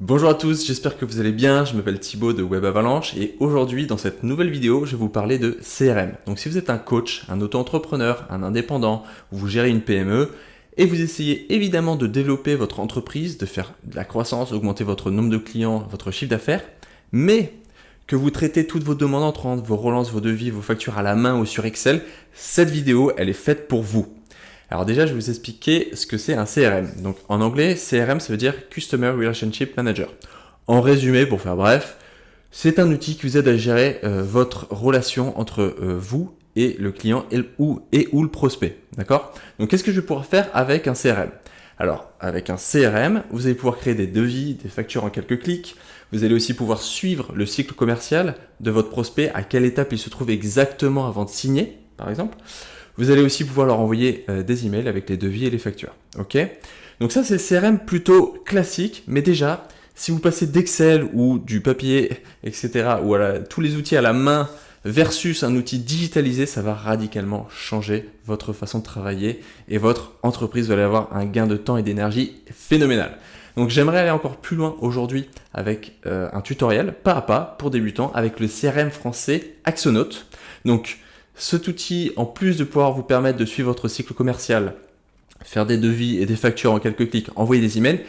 Bonjour à tous, j'espère que vous allez bien, je m'appelle Thibaut de Web Avalanche et aujourd'hui dans cette nouvelle vidéo je vais vous parler de CRM. Donc si vous êtes un coach, un auto-entrepreneur, un indépendant, ou vous gérez une PME et vous essayez évidemment de développer votre entreprise, de faire de la croissance, augmenter votre nombre de clients, votre chiffre d'affaires, mais que vous traitez toutes vos demandes entrantes, vos relances, vos devis, vos factures à la main ou sur Excel, cette vidéo elle est faite pour vous. Alors déjà, je vais vous expliquer ce que c'est un CRM. Donc en anglais, CRM, ça veut dire Customer Relationship Manager. En résumé, pour faire bref, c'est un outil qui vous aide à gérer votre relation entre vous et le client ou le prospect. D'accord? Donc qu'est-ce que je vais pouvoir faire avec un CRM? Alors, avec un CRM, vous allez pouvoir créer des devis, des factures en quelques clics. Vous allez aussi pouvoir suivre le cycle commercial de votre prospect, à quelle étape il se trouve exactement avant de signer, par exemple. Vous allez aussi pouvoir leur envoyer des emails avec les devis et les factures. Ok? Donc ça, c'est le CRM plutôt classique, mais déjà, si vous passez d'Excel ou du papier, etc., ou tous les outils à la main versus un outil digitalisé, ça va radicalement changer votre façon de travailler et votre entreprise va avoir un gain de temps et d'énergie phénoménal. Donc j'aimerais aller encore plus loin aujourd'hui avec un tutoriel pas à pas pour débutants avec le CRM français Axonote. Donc cet outil, en plus de pouvoir vous permettre de suivre votre cycle commercial, faire des devis et des factures en quelques clics, envoyer des emails,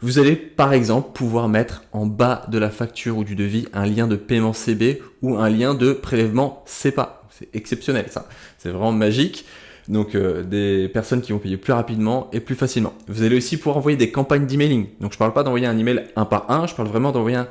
vous allez par exemple pouvoir mettre en bas de la facture ou du devis un lien de paiement CB ou un lien de prélèvement CEPA. C'est exceptionnel ça, c'est vraiment magique. Donc des personnes qui vont payer plus rapidement et plus facilement. Vous allez aussi pouvoir envoyer des campagnes d'emailing. Donc je ne parle pas d'envoyer un email un par un, je parle vraiment d'envoyer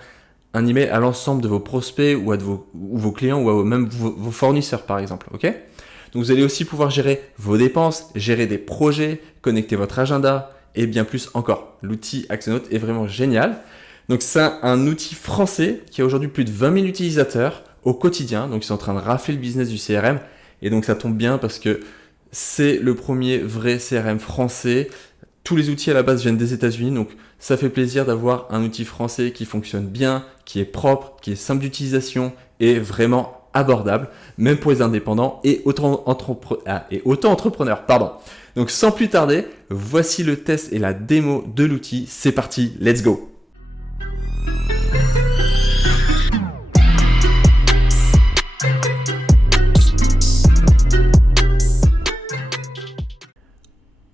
un email à l'ensemble de vos prospects ou à vos clients ou à même vos fournisseurs par exemple. Ok? Donc vous allez aussi pouvoir gérer vos dépenses, gérer des projets, connecter votre agenda et bien plus encore. L'outil Axonote est vraiment génial. Donc c'est un outil français qui a aujourd'hui plus de 20 000 utilisateurs au quotidien. Donc ils sont en train de rafler le business du CRM. Et donc ça tombe bien parce que c'est le premier vrai CRM français. Tous les outils à la base viennent des États-Unis, donc ça fait plaisir d'avoir un outil français qui fonctionne bien, qui est propre, qui est simple d'utilisation et vraiment abordable, même pour les indépendants et auto-entrepreneurs. Donc sans plus tarder, voici le test et la démo de l'outil. C'est parti, let's go!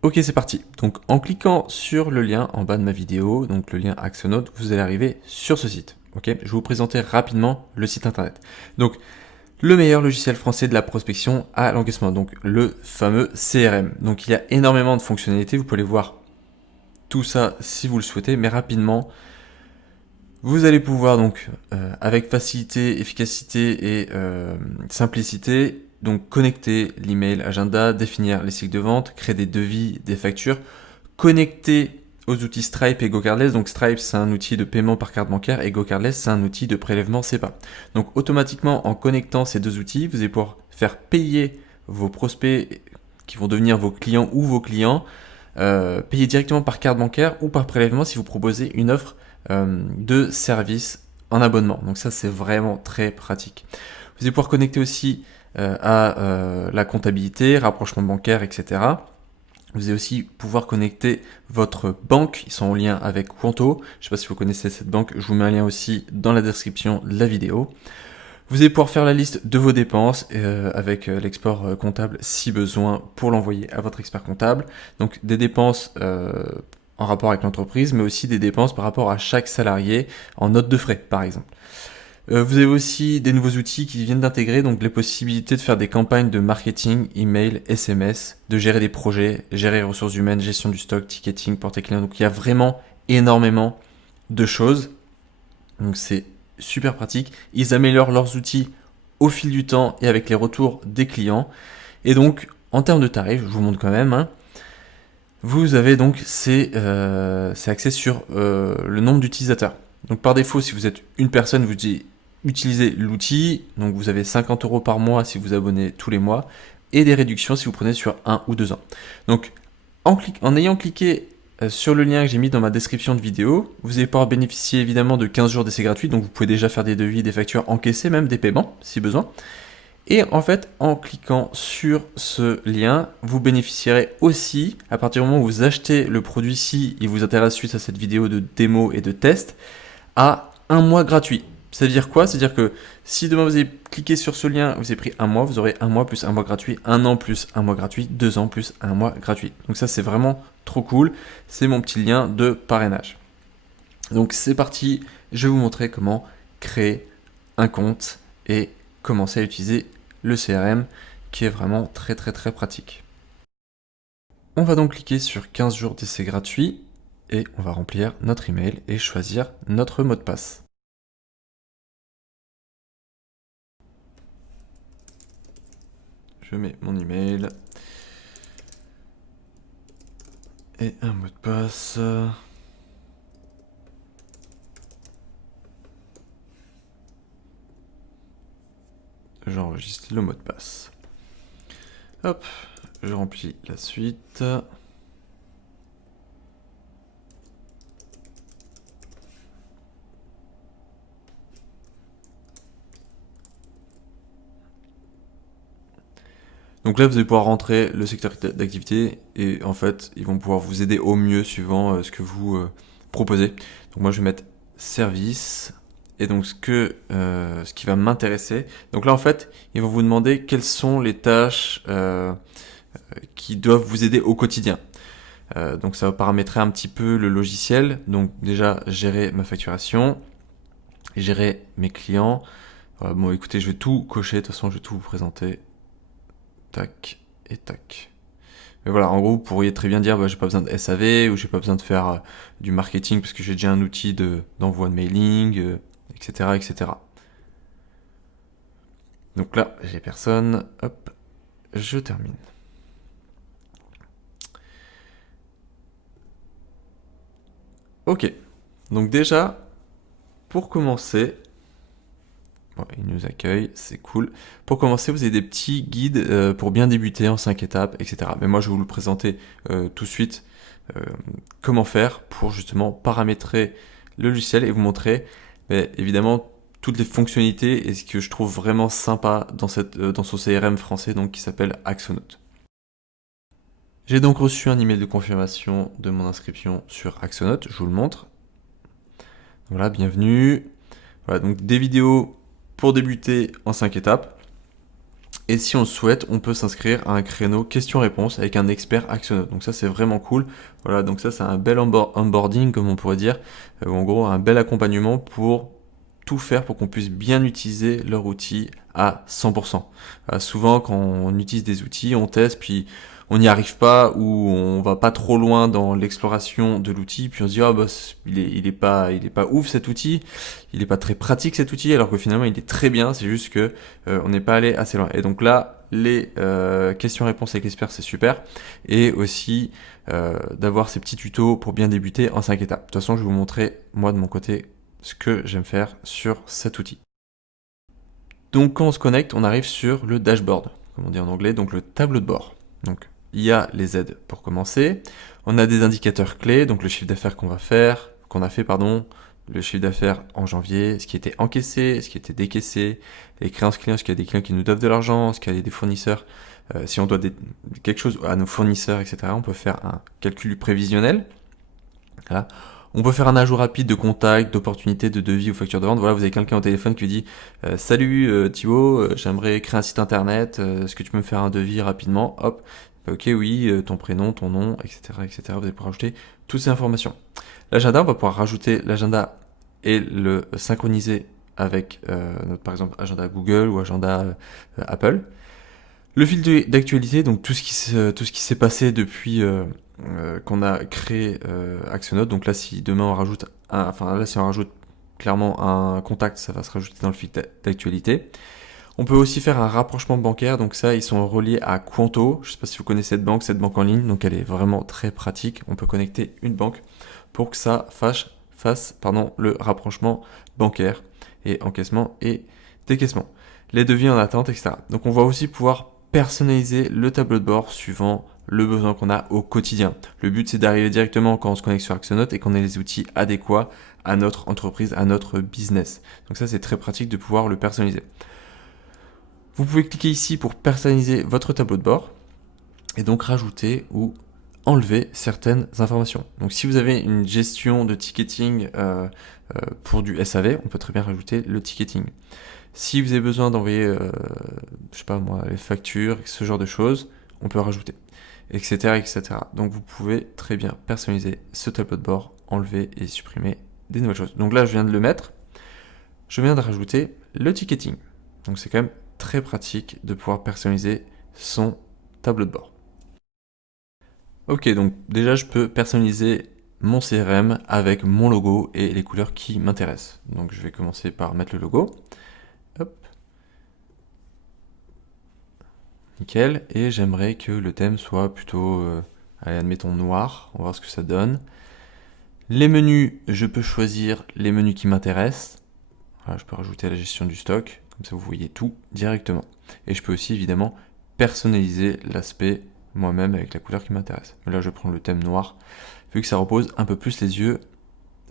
Ok, c'est parti. Donc en cliquant sur le lien en bas de ma vidéo, donc le lien Axonote, vous allez arriver sur ce site. Ok, je vais vous présenter rapidement le site internet. Donc le meilleur logiciel français de la prospection à l'encaissement, donc le fameux CRM. Donc il y a énormément de fonctionnalités, vous pouvez aller voir tout ça si vous le souhaitez, mais rapidement, vous allez pouvoir donc avec facilité, efficacité et simplicité, donc connecter l'email agenda, définir les cycles de vente, créer des devis, des factures, connecter aux outils Stripe et GoCardless. Donc Stripe, c'est un outil de paiement par carte bancaire et GoCardless, c'est un outil de prélèvement CEPA. Donc automatiquement, en connectant ces deux outils, vous allez pouvoir faire payer vos prospects qui vont devenir vos clients ou vos clients, payer directement par carte bancaire ou par prélèvement si vous proposez une offre de service en abonnement. Donc ça, c'est vraiment très pratique. Vous allez pouvoir connecter aussi à la comptabilité, rapprochement bancaire, etc. Vous allez aussi pouvoir connecter votre banque, ils sont en lien avec Quanto. Je ne sais pas si vous connaissez cette banque, je vous mets un lien aussi dans la description de la vidéo. Vous allez pouvoir faire la liste de vos dépenses avec l'export comptable si besoin pour l'envoyer à votre expert comptable. Donc des dépenses en rapport avec l'entreprise, mais aussi des dépenses par rapport à chaque salarié en note de frais, par exemple. Vous avez aussi des nouveaux outils qui viennent d'intégrer, donc les possibilités de faire des campagnes de marketing, email, SMS, de gérer des projets, gérer les ressources humaines, gestion du stock, ticketing, portée client. Donc il y a vraiment énormément de choses. Donc c'est super pratique. Ils améliorent leurs outils au fil du temps et avec les retours des clients. Et donc en termes de tarifs, je vous montre quand même, vous avez donc c'est axé sur le nombre d'utilisateurs. Donc par défaut, si vous êtes une personne, vous utilisez l'outil, donc vous avez 50 € par mois si vous abonnez tous les mois, et des réductions si vous prenez sur 1 ou 2 ans. Donc en ayant cliqué sur le lien que j'ai mis dans ma description de vidéo, vous allez pouvoir bénéficier évidemment de 15 jours d'essai gratuit, donc vous pouvez déjà faire des devis, des factures, encaisser même des paiements si besoin. Et en fait, en cliquant sur ce lien, vous bénéficierez aussi, à partir du moment où vous achetez le produit, si il vous intéresse suite à cette vidéo de démo et de test, à 1 mois gratuit. Ça veut dire quoi? C'est-à-dire que si demain vous avez cliqué sur ce lien, vous avez pris 1 mois, vous aurez 1 mois plus 1 mois gratuit, 1 an plus 1 mois gratuit, 2 ans plus 1 mois gratuit. Donc ça, c'est vraiment trop cool. C'est mon petit lien de parrainage. Donc c'est parti, je vais vous montrer comment créer un compte et commencer à utiliser le CRM qui est vraiment très pratique. On va donc cliquer sur 15 jours d'essai gratuit et on va remplir notre email et choisir notre mot de passe. Je mets mon email et un mot de passe. J'enregistre le mot de passe. Hop, je remplis la suite. Donc là, vous allez pouvoir rentrer le secteur d'activité et en fait, ils vont pouvoir vous aider au mieux suivant ce que vous proposez. Donc moi, je vais mettre service et donc ce qui va m'intéresser. Donc là, en fait, ils vont vous demander quelles sont les tâches qui doivent vous aider au quotidien. Donc ça va paramétrer un petit peu le logiciel. Donc déjà, gérer ma facturation, gérer mes clients. Voilà, bon, écoutez, je vais tout cocher. De toute façon, je vais tout vous présenter. Tac et tac. Mais voilà, en gros, vous pourriez très bien dire, bah, j'ai pas besoin de SAV ou j'ai pas besoin de faire du marketing parce que j'ai déjà un outil d'envoi de mailing, etc., etc. Donc là, j'ai personne. Hop, je termine. Ok. Donc déjà, pour commencer, bon, il nous accueille, c'est cool. Pour commencer, vous avez des petits guides pour bien débuter en 5 étapes, etc. Mais moi, je vais vous le présenter tout de suite comment faire pour justement paramétrer le logiciel et vous montrer évidemment toutes les fonctionnalités et ce que je trouve vraiment sympa dans ce CRM français donc, qui s'appelle Axonote. J'ai donc reçu un email de confirmation de mon inscription sur Axonote, je vous le montre. Voilà, bienvenue. Voilà, donc des vidéos pour débuter en 5 étapes. Et si on le souhaite, on peut s'inscrire à un créneau questions-réponses avec un expert Axonote. Donc ça, c'est vraiment cool. Voilà, donc ça, c'est un bel onboarding, comme on pourrait dire. En gros, un bel accompagnement pour tout faire pour qu'on puisse bien utiliser leur outil à 100%. Souvent, quand on utilise des outils, on teste, puis on n'y arrive pas ou on va pas trop loin dans l'exploration de l'outil, puis on se dit ah bah il est pas ouf cet outil, il est pas très pratique cet outil, alors que finalement il est très bien, c'est juste que on n'est pas allé assez loin. Et donc là, les questions-réponses avec l'expert, c'est super, et aussi d'avoir ces petits tutos pour bien débuter en 5 étapes. De toute façon, je vais vous montrer moi de mon côté ce que j'aime faire sur cet outil. Donc quand on se connecte, on arrive sur le dashboard, comme on dit en anglais, donc le tableau de bord. Donc il y a les aides pour commencer, on a des indicateurs clés, donc le chiffre d'affaires qu'on a fait, le chiffre d'affaires en janvier, ce qui était encaissé, ce qui était décaissé, les créances clients, ce qu'il y a des clients qui nous doivent de l'argent, ce qu'il y a des fournisseurs, si on doit quelque chose à nos fournisseurs, etc. On peut faire un calcul prévisionnel. Voilà. On peut faire un ajout rapide de contact, d'opportunités, de devis ou facture de vente. Voilà, vous avez quelqu'un au téléphone qui vous dit salut Thibaut, j'aimerais créer un site internet, est-ce que tu peux me faire un devis rapidement? Hop, ok oui, ton prénom, ton nom, etc., etc. Vous allez pouvoir rajouter toutes ces informations. L'agenda, on va pouvoir rajouter l'agenda et le synchroniser avec notre, par exemple, agenda Google ou agenda Apple. Le fil d'actualité, donc tout ce qui s'est passé depuis qu'on a créé Axonote. Donc là, si demain on rajoute si on rajoute clairement un contact, ça va se rajouter dans le fil d'actualité. On peut aussi faire un rapprochement bancaire, donc ça, ils sont reliés à Quanto. Je ne sais pas si vous connaissez cette banque en ligne, donc elle est vraiment très pratique. On peut connecter une banque pour que ça fasse le rapprochement bancaire et encaissement et décaissement. Les devis en attente, etc. Donc on va aussi pouvoir personnaliser le tableau de bord suivant le besoin qu'on a au quotidien. Le but, c'est d'arriver directement quand on se connecte sur Axonote et qu'on ait les outils adéquats à notre entreprise, à notre business. Donc ça, c'est très pratique de pouvoir le personnaliser. Vous pouvez cliquer ici pour personnaliser votre tableau de bord et donc rajouter ou enlever certaines informations. Donc si vous avez une gestion de ticketing pour du SAV, on peut très bien rajouter le ticketing. Si vous avez besoin d'envoyer, je sais pas moi, les factures, ce genre de choses, on peut rajouter, etc., etc. Donc vous pouvez très bien personnaliser ce tableau de bord, enlever et supprimer des nouvelles choses. Donc là, je viens de le mettre. Je viens de rajouter le ticketing. Donc c'est quand même très pratique de pouvoir personnaliser son tableau de bord. Ok, donc déjà je peux personnaliser mon CRM avec mon logo et les couleurs qui m'intéressent. Donc je vais commencer par mettre le logo. Hop. Nickel. Et j'aimerais que le thème soit plutôt, allez, admettons noir. On va voir ce que ça donne. Les menus, je peux choisir les menus qui m'intéressent. Voilà, je peux rajouter la gestion du stock. Comme ça, vous voyez tout directement. Et je peux aussi, évidemment, personnaliser l'aspect moi-même avec la couleur qui m'intéresse. Là, je prends le thème noir, vu que ça repose un peu plus les yeux,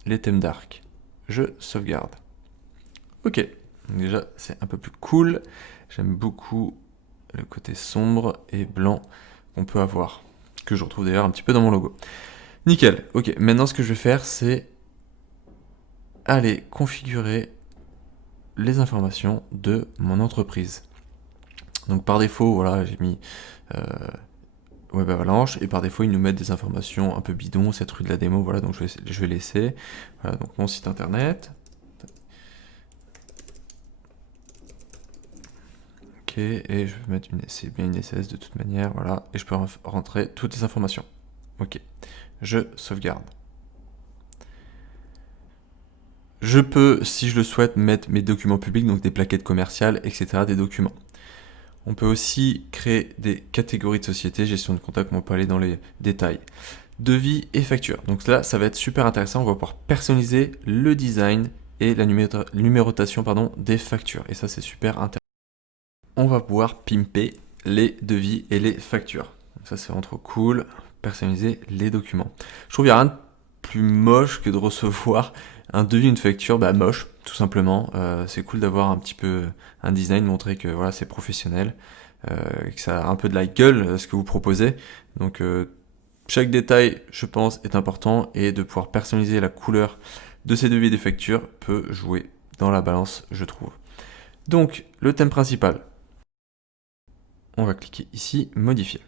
les thèmes dark. Je sauvegarde. Ok, donc déjà, c'est un peu plus cool. J'aime beaucoup le côté sombre et blanc qu'on peut avoir, que je retrouve d'ailleurs un petit peu dans mon logo. Nickel, ok, maintenant ce que je vais faire, c'est aller configurer les informations de mon entreprise. Donc par défaut, voilà, j'ai mis Web Avalanche, et par défaut, ils nous mettent des informations un peu bidons, cette rue de la démo, voilà, donc je vais laisser. Voilà, donc mon site internet. Ok, et je vais mettre c'est bien une SS de toute manière, voilà, et je peux rentrer toutes les informations. Ok, je sauvegarde. Je peux, si je le souhaite, mettre mes documents publics, donc des plaquettes commerciales, etc., des documents. On peut aussi créer des catégories de société, gestion de contact, on peut aller dans les détails. Devis et facture. Donc là, ça va être super intéressant, on va pouvoir personnaliser le design et la numérotation des factures. Et ça, c'est super intéressant. On va pouvoir pimper les devis et les factures. Donc ça, c'est vraiment trop cool. Personnaliser les documents. Je trouve qu'il n'y a rien de plus moche que de recevoir un devis, une facture, moche, tout simplement. C'est cool d'avoir un petit peu un design, montrer que voilà, c'est professionnel, que ça a un peu de la gueule ce que vous proposez. Donc chaque détail, je pense, est important, et de pouvoir personnaliser la couleur de ces devis et des factures peut jouer dans la balance, je trouve. Donc le thème principal, on va cliquer ici, modifier.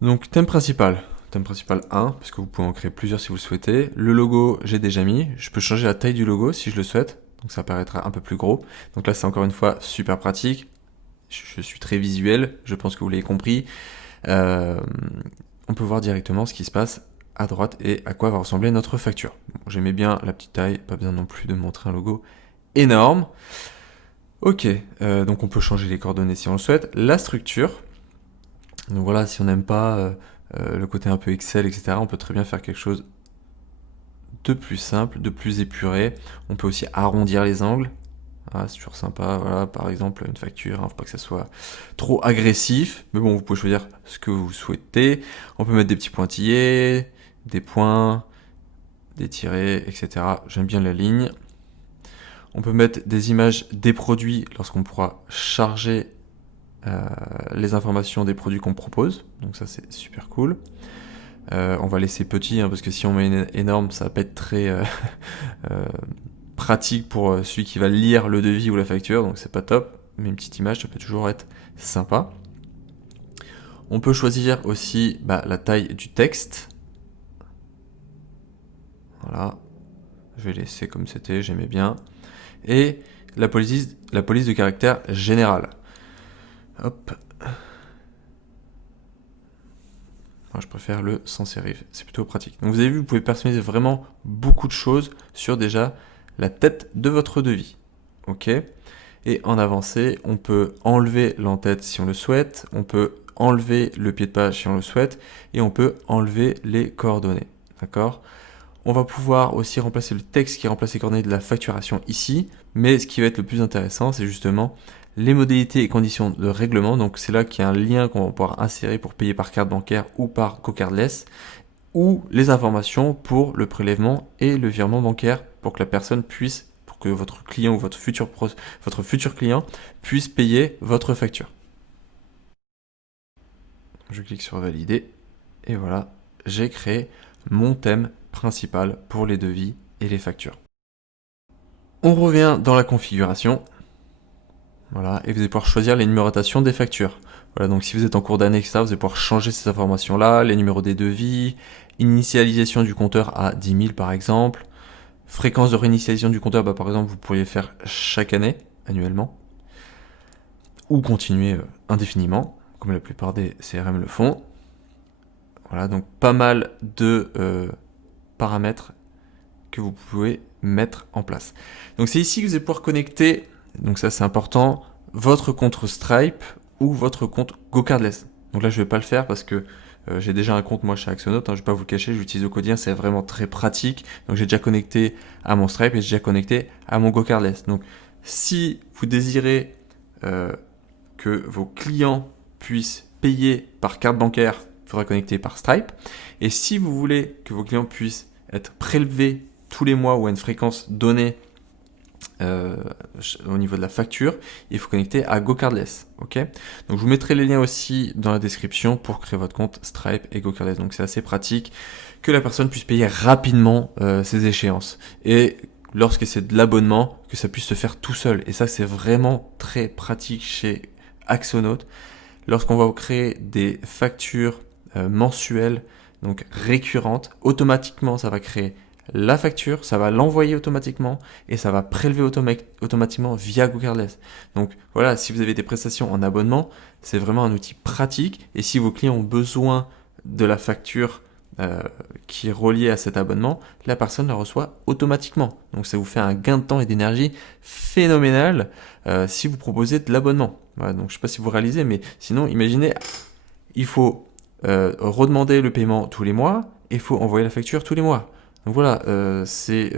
Donc thème principal 1, parce que vous pouvez en créer plusieurs si vous le souhaitez. Le logo, j'ai déjà mis. Je peux changer la taille du logo si je le souhaite. Donc ça paraîtra un peu plus gros. Donc là, c'est encore une fois super pratique. Je suis très visuel, je pense que vous l'avez compris. On peut voir directement ce qui se passe à droite et à quoi va ressembler notre facture. Bon, j'aimais bien la petite taille, pas besoin non plus de montrer un logo énorme. Ok, donc on peut changer les coordonnées si on le souhaite. La structure, donc voilà, si on n'aime pas le côté un peu Excel, etc., on peut très bien faire quelque chose de plus simple, de plus épuré. On peut aussi arrondir les angles. Ah, c'est toujours sympa, voilà, par exemple une facture, faut pas que ça soit trop agressif, mais bon, vous pouvez choisir ce que vous souhaitez. On peut mettre des petits pointillés, des points, des tirets, etc. J'aime bien la ligne. On peut mettre des images des produits lorsqu'on pourra charger les informations des produits qu'on propose, donc ça c'est super cool. On va laisser petit, parce que si on met énorme, ça va pas être très pratique pour celui qui va lire le devis ou la facture, donc c'est pas top, mais une petite image, ça peut toujours être sympa. On peut choisir aussi la taille du texte. Voilà, je vais laisser comme c'était, j'aimais bien. Et la police de caractère général. Hop. Moi, je préfère le sans sérif, c'est plutôt pratique. Donc vous avez vu, vous pouvez personnaliser vraiment beaucoup de choses sur déjà la tête de votre devis. Ok. Et en avancée, on peut enlever l'entête si on le souhaite, on peut enlever le pied de page si on le souhaite, et on peut enlever les coordonnées. D'accord ? On va pouvoir aussi remplacer le texte qui remplace les coordonnées de la facturation ici, mais ce qui va être le plus intéressant, c'est justement les modalités et conditions de règlement. Donc c'est là qu'il y a un lien qu'on va pouvoir insérer pour payer par carte bancaire ou par co-cardless, ou les informations pour le prélèvement et le virement bancaire pour que la personne puisse, pour que votre client ou votre futur client puisse payer votre facture. Je clique sur valider et voilà, j'ai créé mon thème principal pour les devis et les factures. On revient dans la configuration. Voilà, et vous allez pouvoir choisir les numérotations des factures. Voilà, donc si vous êtes en cours d'année, etc., vous allez pouvoir changer ces informations-là, les numéros des devis, initialisation du compteur à 10 000 par exemple, fréquence de réinitialisation du compteur, par exemple, vous pourriez faire chaque année, annuellement, ou continuer indéfiniment, comme la plupart des CRM le font. Voilà, donc pas mal de paramètres que vous pouvez mettre en place. Donc c'est ici que vous allez pouvoir connecter, donc ça c'est important, votre compte Stripe ou votre compte GoCardless. Donc là je vais pas le faire parce que j'ai déjà un compte moi chez Axonote, je vais pas vous le cacher, j'utilise au quotidien, c'est vraiment très pratique. Donc j'ai déjà connecté à mon Stripe et j'ai déjà connecté à mon GoCardless. Donc si vous désirez que vos clients puissent payer par carte bancaire, il faudra connecter par Stripe. Et si vous voulez que vos clients puissent être prélevés tous les mois ou à une fréquence donnée au niveau de la facture, il faut connecter à GoCardless. Ok, donc je vous mettrai les liens aussi dans la description pour créer votre compte Stripe et GoCardless. Donc c'est assez pratique que la personne puisse payer rapidement ses échéances. Et lorsque c'est de l'abonnement, que ça puisse se faire tout seul. Et ça, c'est vraiment très pratique chez Axonote. Lorsqu'on va créer des factures mensuelles, donc récurrentes, automatiquement, ça va créer la facture, ça va l'envoyer automatiquement et ça va prélever automatiquement via GoCardless. Donc voilà, si vous avez des prestations en abonnement, c'est vraiment un outil pratique. Et si vos clients ont besoin de la facture qui est reliée à cet abonnement, la personne la reçoit automatiquement. Donc ça vous fait un gain de temps et d'énergie phénoménal si vous proposez de l'abonnement. Voilà, donc je ne sais pas si vous réalisez, mais sinon, imaginez, il faut redemander le paiement tous les mois et il faut envoyer la facture tous les mois. Donc voilà, c'est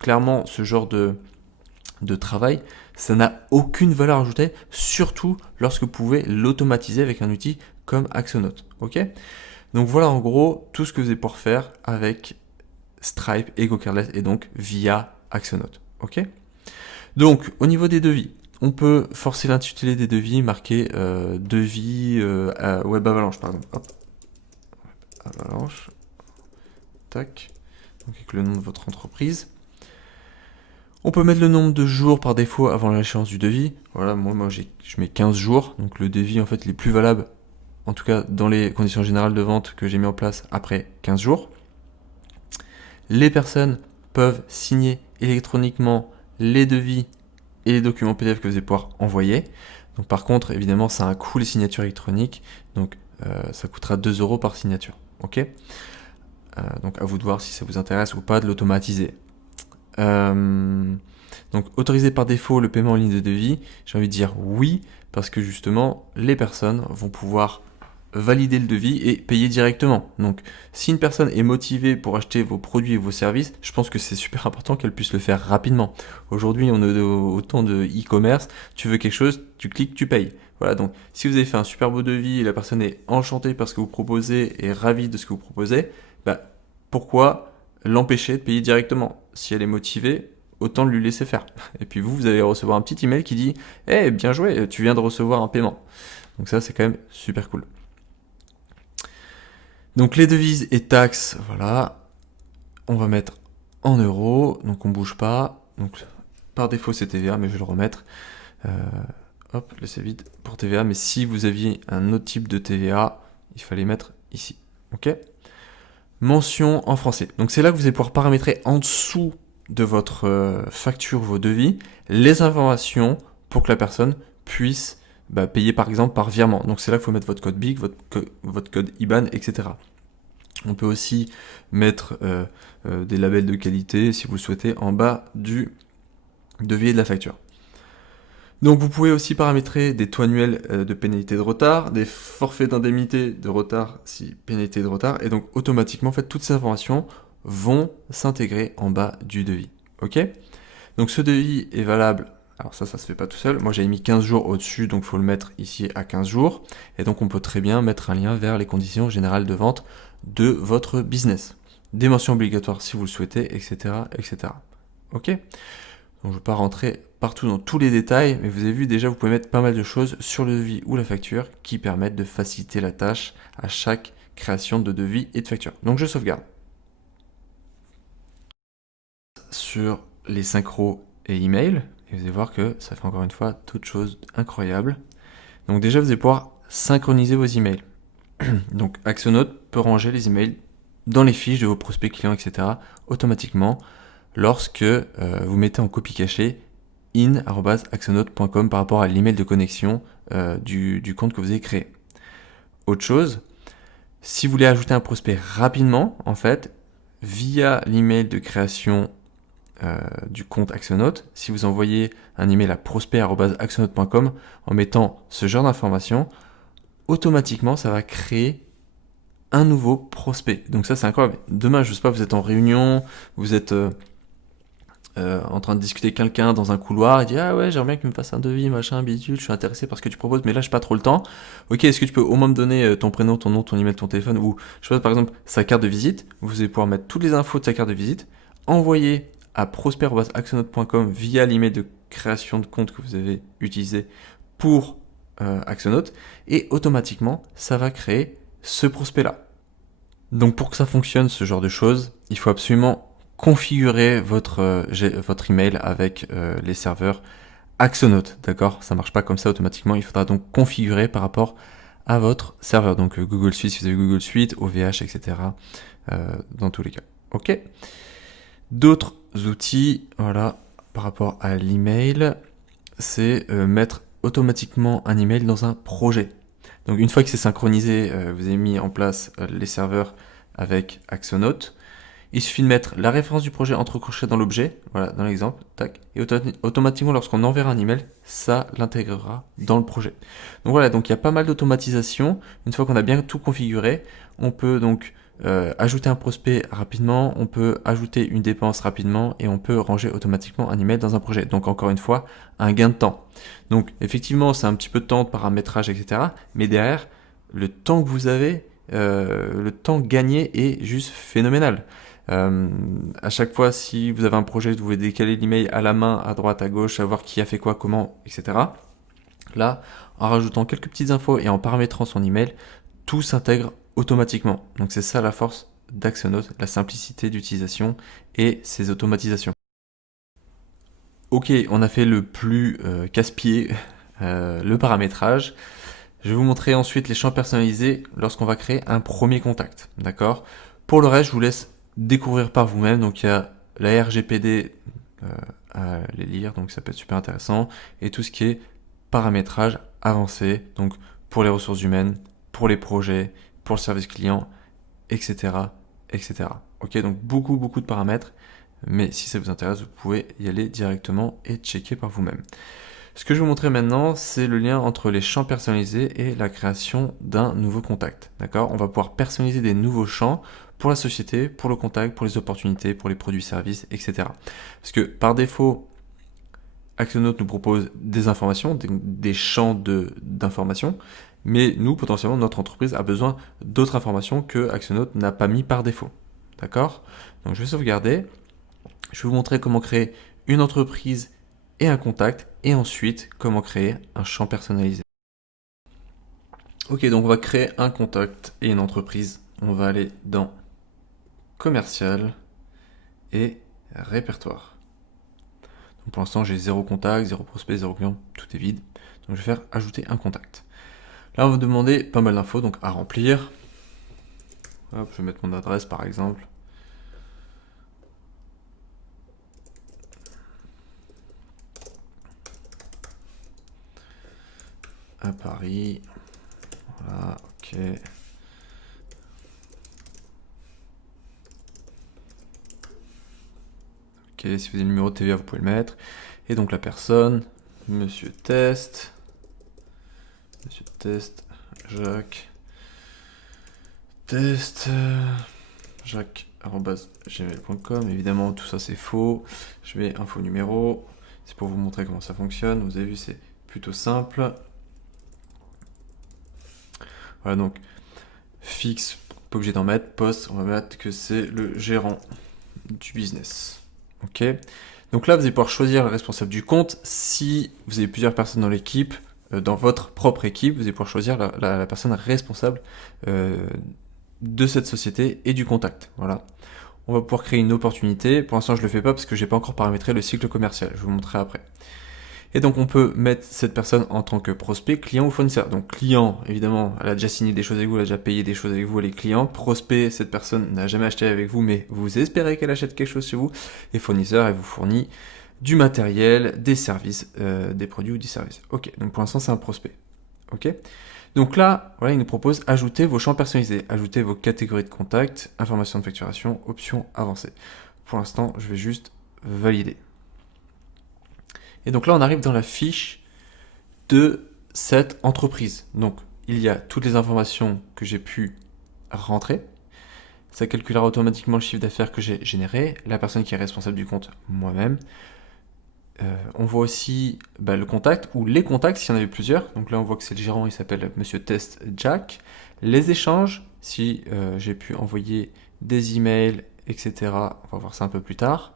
clairement ce genre de travail, ça n'a aucune valeur ajoutée, surtout lorsque vous pouvez l'automatiser avec un outil comme Axonote. Ok ? Donc voilà en gros tout ce que vous allez pouvoir faire avec Stripe et GoCardless et donc via Axonote. Ok ? Donc au niveau des devis, on peut forcer l'intitulé des devis, marquer devis Web Avalanche par exemple. Hop. Avalanche. Tac. Donc avec le nom de votre entreprise. On peut mettre le nombre de jours par défaut avant l'échéance du devis. Voilà, moi je mets 15 jours. Donc le devis en fait il est plus valable, en tout cas dans les conditions générales de vente que j'ai mis en place après 15 jours. Les personnes peuvent signer électroniquement les devis et les documents PDF que vous allez pouvoir envoyer. Donc par contre, évidemment, ça a un coût les signatures électroniques. Donc ça coûtera 2 € par signature. Ok ? Donc à vous de voir si ça vous intéresse ou pas de l'automatiser. Donc autoriser par défaut le paiement en ligne de devis, j'ai envie de dire oui, parce que justement les personnes vont pouvoir valider le devis et payer directement. Donc si une personne est motivée pour acheter vos produits et vos services, je pense que c'est super important qu'elle puisse le faire rapidement. Aujourd'hui on a autant de e-commerce, tu veux quelque chose, tu cliques, tu payes. Voilà, donc si vous avez fait un super beau devis et la personne est enchantée par ce que vous proposez et ravie de ce que vous proposez, pourquoi l'empêcher de payer directement ? Si elle est motivée, autant lui laisser faire. Et puis vous allez recevoir un petit email qui dit « Hey, bien joué, tu viens de recevoir un paiement ». Donc ça, c'est quand même super cool. Donc les devises et taxes, voilà. On va mettre en euros, donc on ne bouge pas. Donc par défaut, c'est TVA, mais je vais le remettre. Hop, laissez vide pour TVA. Mais si vous aviez un autre type de TVA, il fallait mettre ici. Ok ? Mention en français. Donc c'est là que vous allez pouvoir paramétrer en dessous de votre facture, vos devis, les informations pour que la personne puisse payer par exemple par virement. Donc c'est là qu'il faut mettre votre code BIC, votre code IBAN, etc. On peut aussi mettre des labels de qualité si vous le souhaitez en bas du devis et de la facture. Donc vous pouvez aussi paramétrer des taux annuels de pénalité de retard, des forfaits d'indemnité de retard si pénalité de retard, et donc automatiquement en fait toutes ces informations vont s'intégrer en bas du devis. Ok ? Donc ce devis est valable, alors ça se fait pas tout seul, moi j'avais mis 15 jours au-dessus, donc il faut le mettre ici à 15 jours, et donc on peut très bien mettre un lien vers les conditions générales de vente de votre business. Des mentions obligatoires si vous le souhaitez, etc. etc. Ok ? Donc je ne vais pas rentrer partout dans tous les détails, mais vous avez vu déjà, vous pouvez mettre pas mal de choses sur le devis ou la facture qui permettent de faciliter la tâche à chaque création de devis et de facture. Donc je sauvegarde. Sur les synchros et email, et vous allez voir que ça fait encore une fois toute chose incroyable. Donc déjà, vous allez pouvoir synchroniser vos emails. Donc Axonote peut ranger les emails dans les fiches de vos prospects clients, etc. automatiquement lorsque vous mettez en copie cachée in@axonote.com par rapport à l'email de connexion du compte que vous avez créé. Autre chose, si vous voulez ajouter un prospect rapidement, en fait, via l'email de création du compte Axonote, si vous envoyez un email à prospect@axonote.com en mettant ce genre d'informations, automatiquement ça va créer un nouveau prospect. Donc ça c'est incroyable. Demain, je sais pas, vous êtes en réunion, vous êtes en train de discuter avec quelqu'un dans un couloir, il dit ah ouais, j'aimerais bien que tu me fasses un devis, machin, bidule, je suis intéressé par ce que tu proposes, mais là j'ai pas trop le temps. Ok, est-ce que tu peux au moins me donner ton prénom, ton nom, ton email, ton téléphone, ou je sais pas, par exemple sa carte de visite. Vous allez pouvoir mettre toutes les infos de sa carte de visite, envoyer à prosper@axonote.com via l'email de création de compte que vous avez utilisé pour Axonote, et automatiquement ça va créer ce prospect là. Donc pour que ça fonctionne, ce genre de choses, il faut absolument configurer votre email avec les serveurs Axonote, d'accord? Ça marche pas comme ça automatiquement, il faudra donc configurer par rapport à votre serveur, donc Google Suite si vous avez Google Suite, OVH, etc. Dans tous les cas. Ok. D'autres outils, voilà, par rapport à l'email, c'est mettre automatiquement un email dans un projet. Donc une fois que c'est synchronisé, vous avez mis en place les serveurs avec Axonote, il suffit de mettre la référence du projet entre crochets dans l'objet, voilà, dans l'exemple, tac, et automatiquement lorsqu'on enverra un email, ça l'intégrera dans le projet. Donc voilà, donc il y a pas mal d'automatisation. Une fois qu'on a bien tout configuré, on peut donc ajouter un prospect rapidement, on peut ajouter une dépense rapidement et on peut ranger automatiquement un email dans un projet. Donc encore une fois, un gain de temps. Donc effectivement, c'est un petit peu de temps de paramétrage, etc. Mais derrière, le temps que vous avez, le temps gagné est juste phénoménal. À chaque fois, si vous avez un projet, vous pouvez décaler l'email à la main, à droite, à gauche, savoir qui a fait quoi, comment, etc. Là, en rajoutant quelques petites infos et en paramétrant son email, tout s'intègre automatiquement. Donc c'est ça la force d'Axonote, la simplicité d'utilisation et ses automatisations. Ok, on a fait le plus casse-pied, le paramétrage. Je vais vous montrer ensuite les champs personnalisés lorsqu'on va créer un premier contact. D'accord? Pour le reste, je vous laisse découvrir par vous-même. Donc il y a la RGPD à les lire, donc ça peut être super intéressant. Et tout ce qui est paramétrage avancé, donc pour les ressources humaines, pour les projets, pour le service client, etc. etc. Ok, donc beaucoup de paramètres. Mais si ça vous intéresse, vous pouvez y aller directement et checker par vous-même. Ce que je vais vous montrer maintenant, c'est le lien entre les champs personnalisés et la création d'un nouveau contact. D'accord? On va pouvoir personnaliser des nouveaux champs pour la société, pour le contact, pour les opportunités, pour les produits-services, etc. Parce que par défaut, Axonote nous propose des informations, des champs d'informations, mais nous, potentiellement, notre entreprise a besoin d'autres informations que Axonote n'a pas mis par défaut. D'accord? Donc je vais sauvegarder. Je vais vous montrer comment créer une entreprise et un contact, et ensuite comment créer un champ personnalisé. Ok, donc on va créer un contact et une entreprise. On va aller dans commercial et répertoire. Donc pour l'instant, j'ai 0 contact, 0 prospect, 0 client, tout est vide. Donc je vais faire ajouter un contact. Là, on va demander pas mal d'infos donc à remplir. Hop, je vais mettre mon adresse par exemple. À Paris. Voilà, ok. Ok, si vous avez le numéro de TVA, vous pouvez le mettre. Et donc la personne, Monsieur Test, Jacques, Test, Jacques@gmail.com. Évidemment, tout ça c'est faux. Je mets info numéro. C'est pour vous montrer comment ça fonctionne. Vous avez vu, c'est plutôt simple. Voilà, donc fixe, pas obligé d'en mettre. Poste, on va mettre que c'est le gérant du business. Ok. Donc là, vous allez pouvoir choisir le responsable du compte. Si vous avez plusieurs personnes dans l'équipe, dans votre propre équipe, vous allez pouvoir choisir la personne responsable de cette société et du contact. Voilà. On va pouvoir créer une opportunité. Pour l'instant, je ne le fais pas parce que je n'ai pas encore paramétré le cycle commercial. Je vous montrerai après. Et donc, on peut mettre cette personne en tant que prospect, client ou fournisseur. Donc, client, évidemment, elle a déjà signé des choses avec vous, elle a déjà payé des choses avec vous, elle est client. Prospect, cette personne n'a jamais acheté avec vous, mais vous espérez qu'elle achète quelque chose chez vous. Et fournisseur, elle vous fournit du matériel, des services, des produits ou des services. Ok, donc pour l'instant, c'est un prospect. Ok. Donc là, voilà, il nous propose ajouter vos champs personnalisés, ajouter vos catégories de contact, informations de facturation, options avancées. Pour l'instant, je vais juste valider. Et donc là, on arrive dans la fiche de cette entreprise. Donc, il y a toutes les informations que j'ai pu rentrer. Ça calculera automatiquement le chiffre d'affaires que j'ai généré, la personne qui est responsable du compte, moi-même. On voit aussi le contact, ou les contacts s'il y en avait plusieurs. Donc là, on voit que c'est le gérant, il s'appelle Monsieur Test Jack. Les échanges, si j'ai pu envoyer des emails, etc. On va voir ça un peu plus tard.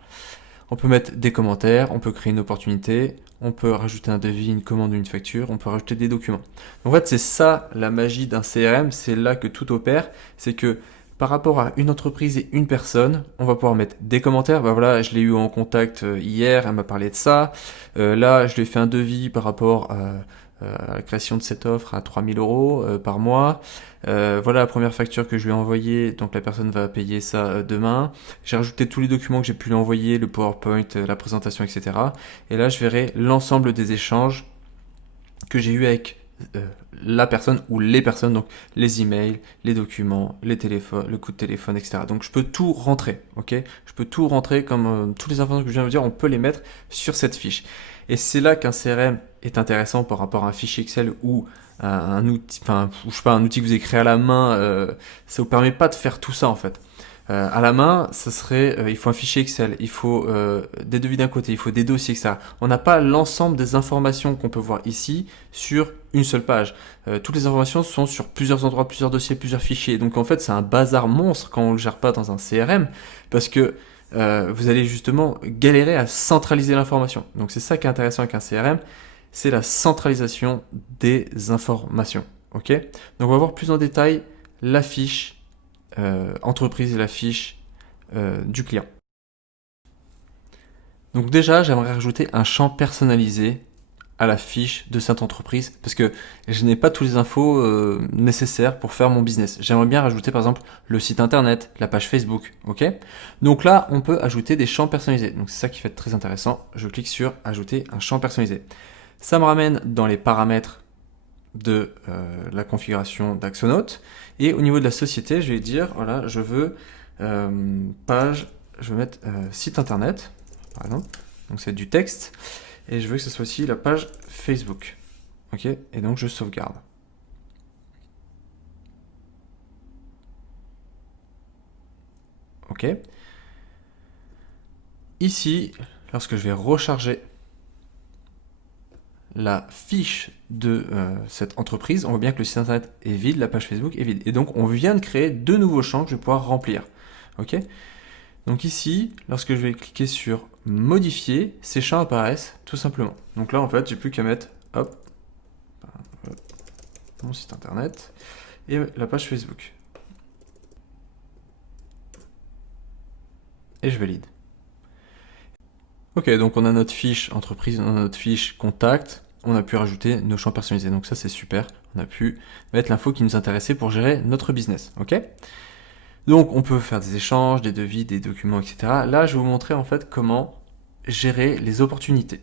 On peut mettre des commentaires, on peut créer une opportunité, on peut rajouter un devis, une commande ou une facture, on peut rajouter des documents. En fait, c'est ça la magie d'un CRM, c'est là que tout opère, c'est que par rapport à une entreprise et une personne, on va pouvoir mettre des commentaires. Voilà, je l'ai eu en contact hier, elle m'a parlé de ça. Là, je lui ai fait un devis par rapport à la création de cette offre à 3000 € par mois. Voilà la première facture que je lui ai envoyée, donc la personne va payer ça demain. J'ai rajouté tous les documents que j'ai pu lui envoyer, le PowerPoint, la présentation, etc. Et là, je verrai l'ensemble des échanges que j'ai eu avec la personne ou les personnes, donc les emails, les documents, les téléphones, le coup de téléphone, etc. Donc je peux tout rentrer, ok. Je peux tout rentrer comme toutes les informations que je viens de vous dire, on peut les mettre sur cette fiche. Et c'est là qu'un CRM est intéressant par rapport à un fichier Excel ou un outil, enfin, je sais pas, un outil que vous avez créé à la main. Ça vous permet pas de faire tout ça en fait. À la main, ça serait, il faut un fichier Excel, il faut des devis d'un côté, il faut des dossiers, etc. On n'a pas l'ensemble des informations qu'on peut voir ici sur une seule page. Toutes les informations sont sur plusieurs endroits, plusieurs dossiers, plusieurs fichiers. Donc en fait, c'est un bazar monstre quand on ne le gère pas dans un CRM, parce que vous allez justement galérer à centraliser l'information. Donc c'est ça qui est intéressant avec un CRM, c'est la centralisation des informations. Ok. Donc on va voir plus en détail la fiche entreprise et la fiche du client. Donc déjà, j'aimerais rajouter un champ personnalisé à la fiche de cette entreprise parce que je n'ai pas toutes les infos nécessaires pour faire mon business. J'aimerais bien rajouter par exemple le site internet, la page Facebook, ok. Donc là, on peut ajouter des champs personnalisés. Donc c'est ça qui va être très intéressant. Je clique sur ajouter un champ personnalisé. Ça me ramène dans les paramètres de la configuration d'Axonote. Et au niveau de la société, je vais dire, voilà, je veux page, je vais mettre site internet, par exemple. Donc c'est du texte. Et je veux que ce soit aussi la page Facebook. Ok. Et donc je sauvegarde. Ok. Ici, lorsque je vais recharger la fiche de cette entreprise, on voit bien que le site internet est vide, la page Facebook est vide. Et donc, on vient de créer deux nouveaux champs que je vais pouvoir remplir. Ok. Donc ici, lorsque je vais cliquer sur modifier, ces champs apparaissent tout simplement. Donc là, en fait, j'ai plus qu'à mettre, hop, mon site internet et la page Facebook. Et je valide. Ok, donc on a notre fiche entreprise, on a notre fiche contact, on a pu rajouter nos champs personnalisés. Donc ça, c'est super. On a pu mettre l'info qui nous intéressait pour gérer notre business. Ok. Donc on peut faire des échanges, des devis, des documents, etc. Là, je vais vous montrer en fait comment gérer les opportunités.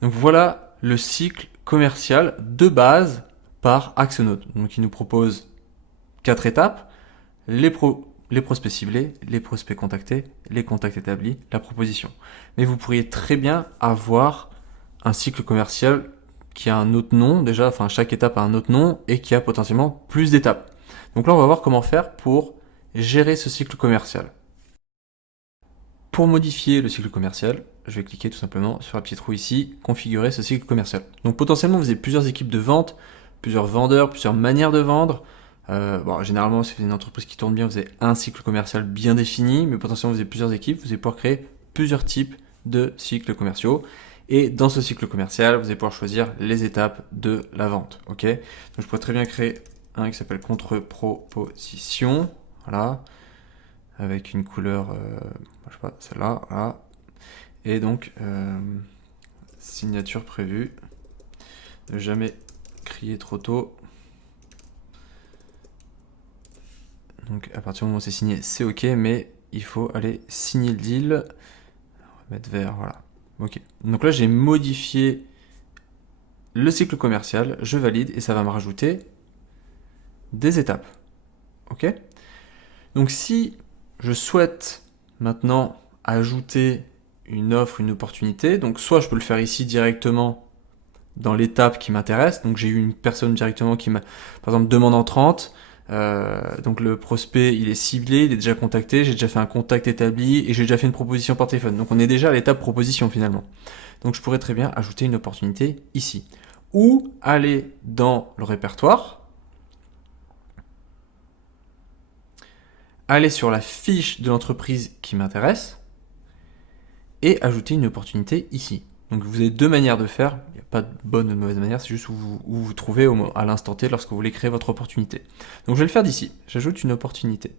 Donc voilà le cycle commercial de base par Axonote. Donc il nous propose 4 étapes, les prospects ciblés, les prospects contactés, les contacts établis, la proposition. Mais vous pourriez très bien avoir un cycle commercial qui a un autre nom, déjà, enfin chaque étape a un autre nom et qui a potentiellement plus d'étapes. Donc là, on va voir comment faire pour gérer ce cycle commercial. Pour modifier le cycle commercial, je vais cliquer tout simplement sur la petite roue ici, configurer ce cycle commercial. Donc potentiellement, vous avez plusieurs équipes de vente, plusieurs vendeurs, plusieurs manières de vendre. Bon, généralement, si vous avez une entreprise qui tourne bien, vous avez un cycle commercial bien défini, mais potentiellement vous avez plusieurs équipes, vous allez pouvoir créer plusieurs types de cycles commerciaux. Et dans ce cycle commercial, vous allez pouvoir choisir les étapes de la vente. Ok. Donc je pourrais très bien créer un qui s'appelle contre-proposition, voilà, avec une couleur, je sais pas, celle-là, voilà. Et donc signature prévue, ne jamais crier trop tôt. Donc à partir du moment où c'est signé, c'est ok, mais il faut aller signer le deal. On va mettre vert, voilà. Ok. Donc là, j'ai modifié le cycle commercial, je valide et ça va me rajouter des étapes. Ok. Donc si je souhaite maintenant ajouter une offre, une opportunité, donc soit je peux le faire ici directement dans l'étape qui m'intéresse, donc j'ai eu une personne directement qui m'a, par exemple, demande en 30, donc le prospect il est ciblé, il est déjà contacté, j'ai déjà fait un contact établi et j'ai déjà fait une proposition par téléphone. Donc on est déjà à l'étape proposition finalement. Donc je pourrais très bien ajouter une opportunité ici. Ou aller dans le répertoire, aller sur la fiche de l'entreprise qui m'intéresse et ajouter une opportunité ici. Donc vous avez deux manières de faire, il n'y a pas de bonne ou de mauvaise manière, c'est juste où vous trouvez à l'instant T lorsque vous voulez créer votre opportunité. Donc je vais le faire d'ici, j'ajoute une opportunité.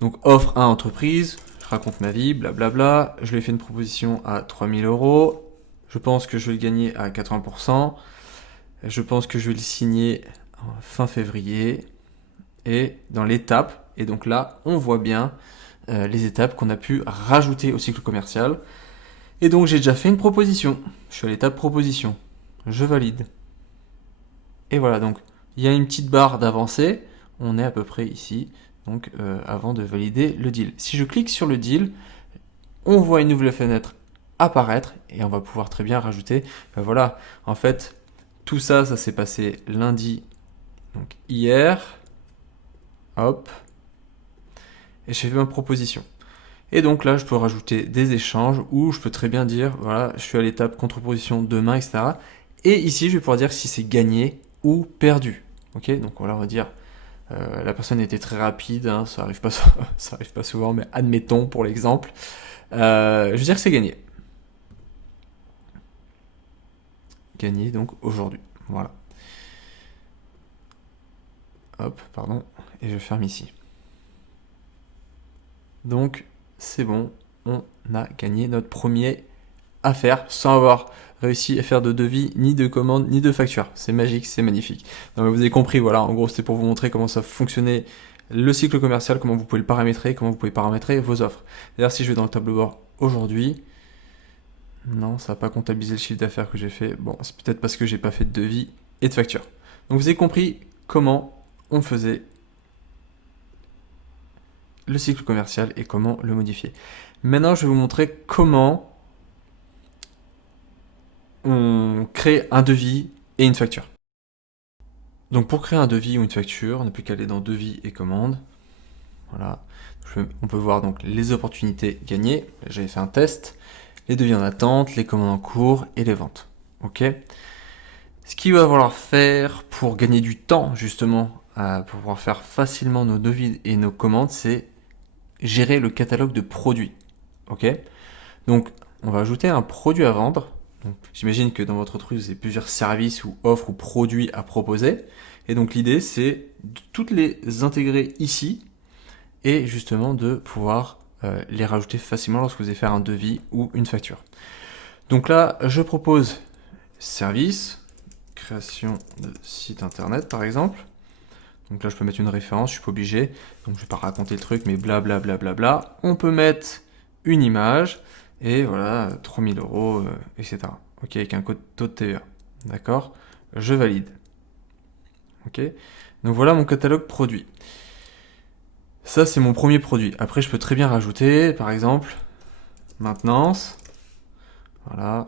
Donc offre à entreprise, je raconte ma vie, blablabla, je lui ai fait une proposition à 3000 €, je pense que je vais le gagner à 80%, je pense que je vais le signer fin février, et dans l'étape, et donc là on voit bien les étapes qu'on a pu rajouter au cycle commercial. Et donc j'ai déjà fait une proposition. Je suis à l'étape proposition. Je valide. Et voilà, donc il y a une petite barre d'avancée. On est à peu près ici, donc avant de valider le deal. Si je clique sur le deal, on voit une nouvelle fenêtre apparaître et on va pouvoir très bien rajouter. Ben voilà, en fait, tout ça, ça s'est passé lundi, donc hier. Hop. Et j'ai fait ma proposition. Et donc là, je peux rajouter des échanges où je peux très bien dire, voilà, je suis à l'étape contre-proposition demain, etc. Et ici, je vais pouvoir dire si c'est gagné ou perdu. Ok, donc voilà, on va dire, la personne était très rapide, hein, ça arrive pas, ça arrive pas souvent, mais admettons pour l'exemple. Je veux dire que c'est gagné. Gagné donc aujourd'hui. Voilà. Hop, pardon. Et je ferme ici. Donc, c'est bon, on a gagné notre premier affaire sans avoir réussi à faire de devis, ni de commande, ni de facture. C'est magique, c'est magnifique. Donc vous avez compris, voilà, en gros c'était pour vous montrer comment ça fonctionnait le cycle commercial, comment vous pouvez le paramétrer, comment vous pouvez paramétrer vos offres. D'ailleurs si je vais dans le tableau de bord aujourd'hui, non, ça va pas comptabiliser le chiffre d'affaires que j'ai fait. Bon, c'est peut-être parce que j'ai pas fait de devis et de facture. Donc vous avez compris comment on faisait le cycle commercial et comment le modifier. Maintenant, je vais vous montrer comment on crée un devis et une facture. Donc pour créer un devis ou une facture, on n'a plus qu'à aller dans devis et commandes. Voilà. On peut voir donc les opportunités gagnées. J'avais fait un test, les devis en attente, les commandes en cours et les ventes. Ok. Ce qu'il va falloir faire pour gagner du temps justement, pour pouvoir faire facilement nos devis et nos commandes, c'est gérer le catalogue de produits. Ok. Donc on va ajouter un produit à vendre. J'imagine que dans votre entreprise, vous avez plusieurs services ou offres ou produits à proposer. Et donc l'idée, c'est de toutes les intégrer ici et justement de pouvoir les rajouter facilement lorsque vous allez faire un devis ou une facture. Donc là, je propose service, création de site internet par exemple. Donc là, je peux mettre une référence, je suis pas obligé. Donc je vais pas raconter le truc, mais blablabla. Bla, bla, bla. On peut mettre une image. Et voilà, 3000 €, etc. Ok, avec un taux de TVA. D'accord. Je valide. Ok. Donc voilà mon catalogue produit. Ça, c'est mon premier produit. Après, je peux très bien rajouter, par exemple, maintenance. Voilà.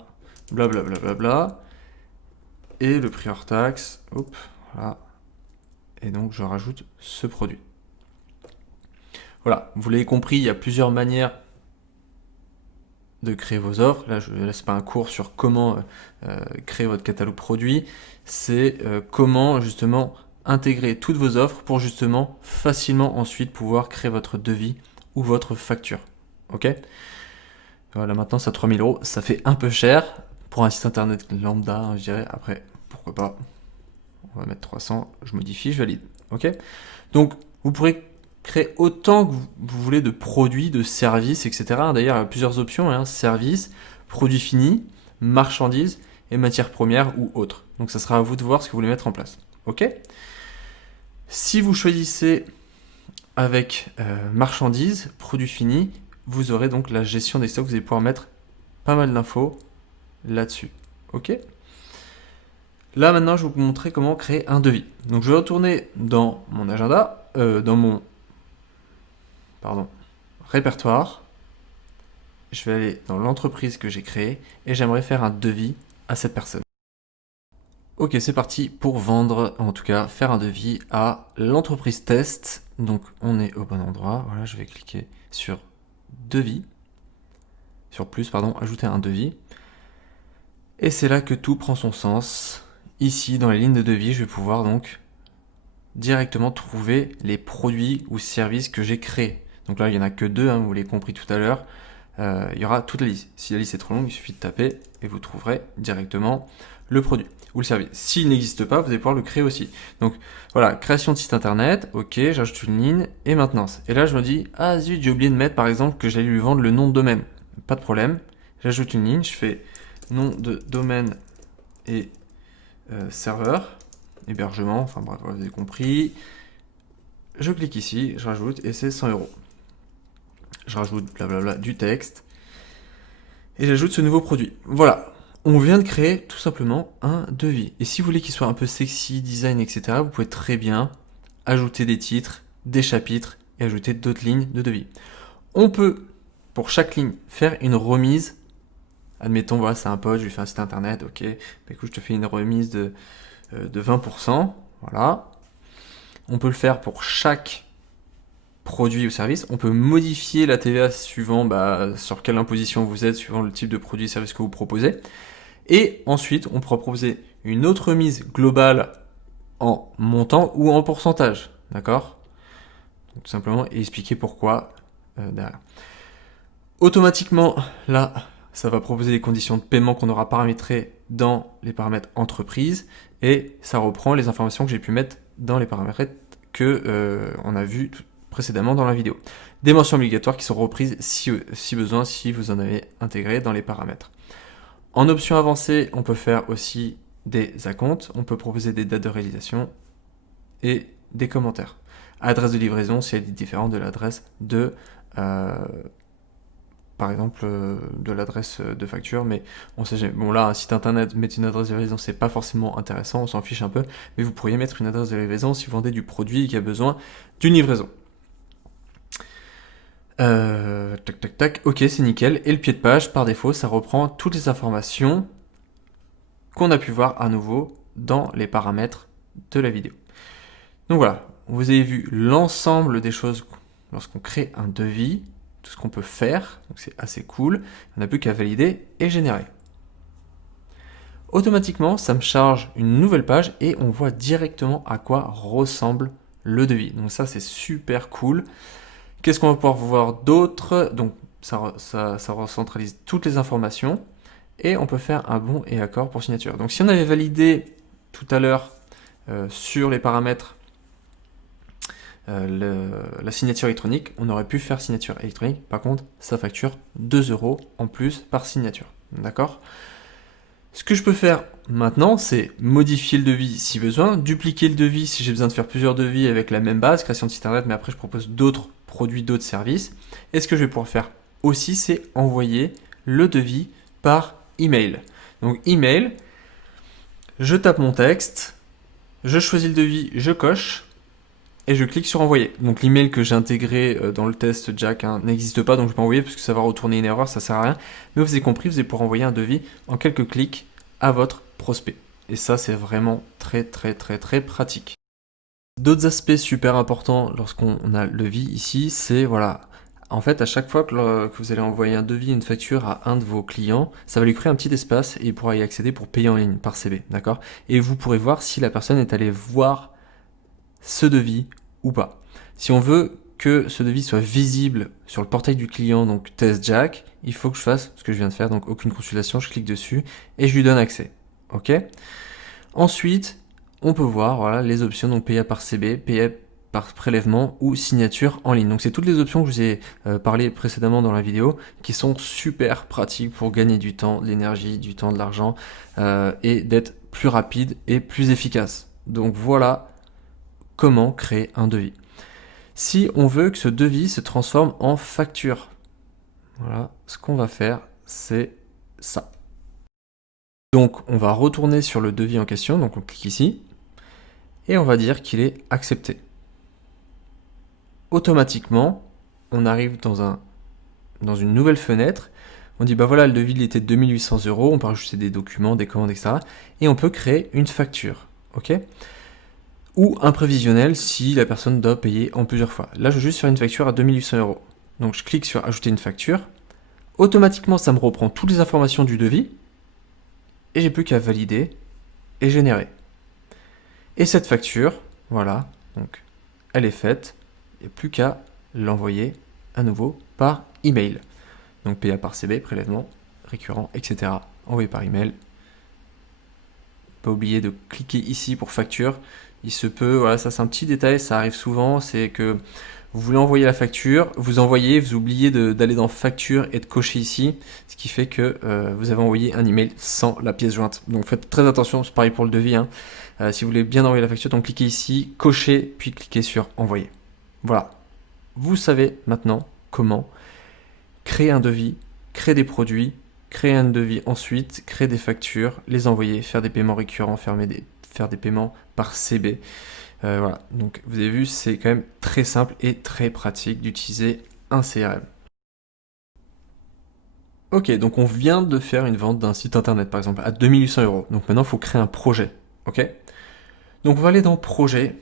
Blablabla. Bla, bla, bla. Et le prix hors taxe. Hop. Voilà. Et donc, je rajoute ce produit. Voilà. Vous l'avez compris, il y a plusieurs manières de créer vos offres. Là, je ne laisse pas un cours sur comment créer votre catalogue produit. C'est comment justement intégrer toutes vos offres pour justement facilement ensuite pouvoir créer votre devis ou votre facture. Ok? Voilà, maintenant ça 3000 €, ça fait un peu cher pour un site internet lambda, hein, je dirais. Après, pourquoi pas? On va mettre 300, je modifie, je valide. Ok? Donc, vous pourrez créer autant que vous voulez de produits, de services, etc. D'ailleurs, il y a plusieurs options, hein, services, produits finis, marchandises et matières premières ou autres. Donc, ça sera à vous de voir ce que vous voulez mettre en place. Ok? Si vous choisissez avec marchandises, produits finis, vous aurez donc la gestion des stocks. Vous allez pouvoir mettre pas mal d'infos là-dessus. Ok? Là, maintenant, je vais vous montrer comment créer un devis. Donc, je vais retourner dans mon agenda, dans mon répertoire. Je vais aller dans l'entreprise que j'ai créée et j'aimerais faire un devis à cette personne. Ok, c'est parti pour vendre, en tout cas, faire un devis à l'entreprise test. Donc, on est au bon endroit. Voilà, je vais cliquer sur devis, ajouter un devis. Et c'est là que tout prend son sens. Ici, dans les lignes de devis, je vais pouvoir donc directement trouver les produits ou services que j'ai créés. Donc là, il n'y en a que 2, hein, vous l'avez compris tout à l'heure. Il y aura toute la liste. Si la liste est trop longue, il suffit de taper et vous trouverez directement le produit ou le service. S'il n'existe pas, vous allez pouvoir le créer aussi. Donc voilà, création de site internet, ok, j'ajoute une ligne et maintenance. Et là, je me dis, ah zut, j'ai oublié de mettre par exemple que j'allais lui vendre le nom de domaine. Pas de problème, j'ajoute une ligne, je fais nom de domaine et serveur, hébergement, enfin bref, vous avez compris. Je clique ici, je rajoute et c'est 100 €. Je rajoute blablabla du texte et j'ajoute ce nouveau produit. Voilà, on vient de créer tout simplement un devis. Et si vous voulez qu'il soit un peu sexy, design, etc., vous pouvez très bien ajouter des titres, des chapitres et ajouter d'autres lignes de devis. On peut, pour chaque ligne, faire une remise. Admettons, voilà, c'est un pote, je lui fais un site internet, ok, du coup, je te fais une remise de 20%, voilà. On peut le faire pour chaque produit ou service. On peut modifier la TVA suivant sur quelle imposition vous êtes, suivant le type de produit et service que vous proposez. Et ensuite, on pourra proposer une autre remise globale en montant ou en pourcentage, d'accord? Donc, tout simplement, et expliquer pourquoi derrière. Automatiquement, là, ça va proposer les conditions de paiement qu'on aura paramétrées dans les paramètres entreprise et ça reprend les informations que j'ai pu mettre dans les paramètres que on a vu précédemment dans la vidéo. Des mentions obligatoires qui sont reprises si besoin, si vous en avez intégré dans les paramètres. En option avancée, on peut faire aussi des acomptes, on peut proposer des dates de réalisation et des commentaires. Adresse de livraison, si elle est différente de l'adresse de par exemple de l'adresse de facture, mais on sait jamais. Bon là, un site internet, mettre une adresse de livraison, c'est pas forcément intéressant, on s'en fiche un peu, mais vous pourriez mettre une adresse de livraison si vous vendez du produit qui a besoin d'une livraison. Ok, c'est nickel. Et le pied de page, par défaut, ça reprend toutes les informations qu'on a pu voir à nouveau dans les paramètres de la vidéo. Donc voilà, vous avez vu l'ensemble des choses lorsqu'on crée un devis, tout ce qu'on peut faire, donc c'est assez cool. On n'a plus qu'à valider et générer. Automatiquement, ça me charge une nouvelle page et on voit directement à quoi ressemble le devis. Donc ça, c'est super cool. Qu'est-ce qu'on va pouvoir voir d'autre? Donc ça recentralise toutes les informations et on peut faire un bon et accord pour signature. Donc si on avait validé tout à l'heure sur les paramètres la signature électronique, on aurait pu faire signature électronique. Par contre, ça facture 2 € en plus par signature. D'accord? Ce que je peux faire maintenant, c'est modifier le devis si besoin, dupliquer le devis si j'ai besoin de faire plusieurs devis avec la même base, création de site internet, mais après je propose d'autres produits, d'autres services. Et ce que je vais pouvoir faire aussi, c'est envoyer le devis par email. Donc email, je tape mon texte, je choisis le devis, je coche, et je clique sur envoyer. Donc l'email que j'ai intégré dans le test Jack n'existe pas, donc je peux envoyer parce que ça va retourner une erreur, ça sert à rien. Mais vous avez compris, vous allez pouvoir envoyer un devis en quelques clics à votre prospect. Et ça, c'est vraiment très pratique. D'autres aspects super importants lorsqu'on a le devis ici, c'est voilà. En fait, à chaque fois que vous allez envoyer un devis, une facture à un de vos clients, ça va lui créer un petit espace et il pourra y accéder pour payer en ligne par CB, d'accord? Et vous pourrez voir si la personne est allée voir ce devis ou pas. Si on veut que ce devis soit visible sur le portail du client, donc TestJack, il faut que je fasse ce que je viens de faire, donc aucune consultation, je clique dessus et je lui donne accès. Ok. Ensuite, on peut voir voilà, les options, donc payé par CB, payé par prélèvement ou signature en ligne. Donc c'est toutes les options que je vous ai parlé précédemment dans la vidéo qui sont super pratiques pour gagner du temps, de l'énergie, du temps, de l'argent et d'être plus rapide et plus efficace. Donc voilà comment créer un devis. Si on veut que ce devis se transforme en facture, voilà, ce qu'on va faire, c'est ça. Donc on va retourner sur le devis en question, donc on clique ici, et on va dire qu'il est accepté. Automatiquement, on arrive dans une nouvelle fenêtre, on dit bah voilà, le devis il était de 2800 €, on peut rajouter des documents, des commandes, etc. Et on peut créer une facture, ok ? Ou un prévisionnel si la personne doit payer en plusieurs fois. Là, je veux juste faire une facture à 2800 €. Donc je clique sur ajouter une facture. Automatiquement, ça me reprend toutes les informations du devis. Et j'ai plus qu'à valider et générer. Et cette facture, voilà, donc elle est faite. Il n'y a plus qu'à l'envoyer à nouveau par email. Donc PA par CB, prélèvement, récurrent, etc. Envoyé par email. Pas oublier de cliquer ici pour facture. Il se peut, voilà, ça c'est un petit détail, ça arrive souvent, c'est que vous voulez envoyer la facture, vous envoyez, vous oubliez d'aller dans facture et de cocher ici, ce qui fait que vous avez envoyé un email sans la pièce jointe. Donc faites très attention, c'est pareil pour le devis. Si vous voulez bien envoyer la facture, donc cliquez ici, cochez, puis cliquez sur envoyer. Voilà. Vous savez maintenant comment créer un devis, créer des produits, créer un devis ensuite, créer des factures, les envoyer, faire des paiements récurrents, faire des paiements par CB. Voilà, donc vous avez vu, c'est quand même très simple et très pratique d'utiliser un CRM. Ok, donc on vient de faire une vente d'un site internet par exemple à 2800 €. Donc maintenant il faut créer un projet. Ok. Donc on va aller dans projet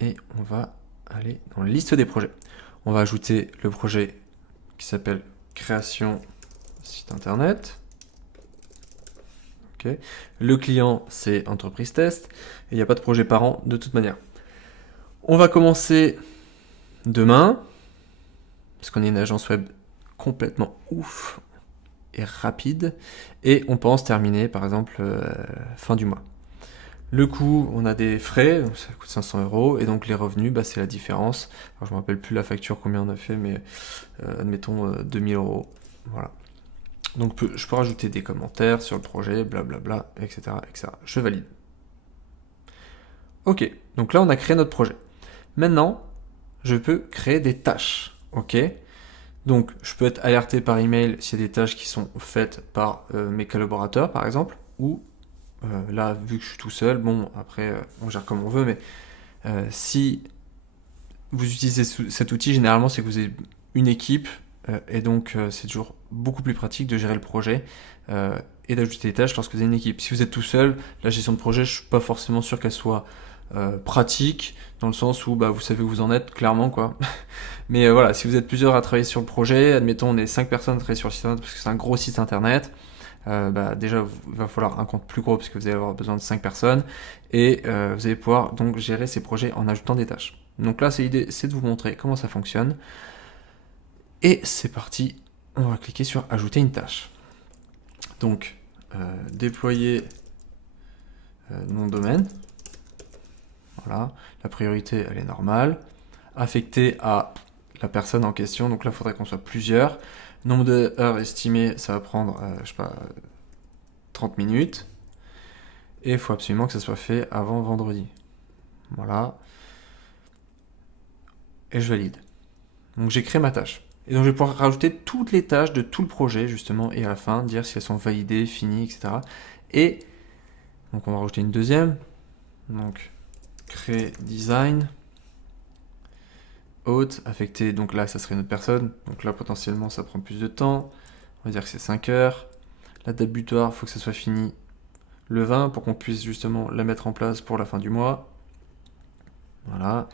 et on va aller dans la liste des projets. On va ajouter le projet qui s'appelle création site internet. Okay. Le client, c'est entreprise test. Et il n'y a pas de projet par an de toute manière. On va commencer demain, parce qu'on est une agence web complètement ouf et rapide. Et on pense terminer, par exemple, fin du mois. Le coût, on a des frais, donc ça coûte 500 €. Et donc les revenus, bah, c'est la différence. Alors, je ne me rappelle plus la facture, combien on a fait, mais admettons 2000 €. Voilà. Donc je peux rajouter des commentaires sur le projet, blablabla, etc., etc. Je valide. Ok, donc là on a créé notre projet. Maintenant, je peux créer des tâches. Ok, donc je peux être alerté par email s'il y a des tâches qui sont faites par mes collaborateurs, par exemple, ou là, vu que je suis tout seul, bon, après on gère comme on veut, mais si vous utilisez cet outil, généralement c'est que vous avez une équipe. Et donc, c'est toujours beaucoup plus pratique de gérer le projet et d'ajouter des tâches lorsque vous avez une équipe. Si vous êtes tout seul, la gestion de projet, je ne suis pas forcément sûr qu'elle soit pratique, dans le sens où bah, vous savez où vous en êtes, clairement, quoi. Mais voilà, si vous êtes plusieurs à travailler sur le projet, admettons, on est 5 personnes à travailler sur le site internet, parce que c'est un gros site internet, bah, déjà, il va falloir un compte plus gros, parce que vous allez avoir besoin de 5 personnes, et vous allez pouvoir donc gérer ces projets en ajoutant des tâches. Donc là, l'idée, c'est de vous montrer comment ça fonctionne. Et c'est parti, on va cliquer sur ajouter une tâche. Donc, déployer nom de domaine. Voilà, la priorité elle est normale. Affecté à la personne en question, donc là il faudrait qu'on soit plusieurs. Nombre d'heures estimé, ça va prendre, je sais pas, 30 minutes. Et il faut absolument que ça soit fait avant vendredi. Voilà. Et je valide. Donc j'ai créé ma tâche. Et donc je vais pouvoir rajouter toutes les tâches de tout le projet justement et à la fin dire si elles sont validées, finies, etc. Et donc on va rajouter une deuxième. Donc créer design. Hôte, affecté, donc là ça serait une autre personne. Donc là potentiellement ça prend plus de temps. On va dire que c'est 5 heures. La date butoir, il faut que ça soit fini le 20 pour qu'on puisse justement la mettre en place pour la fin du mois. Voilà.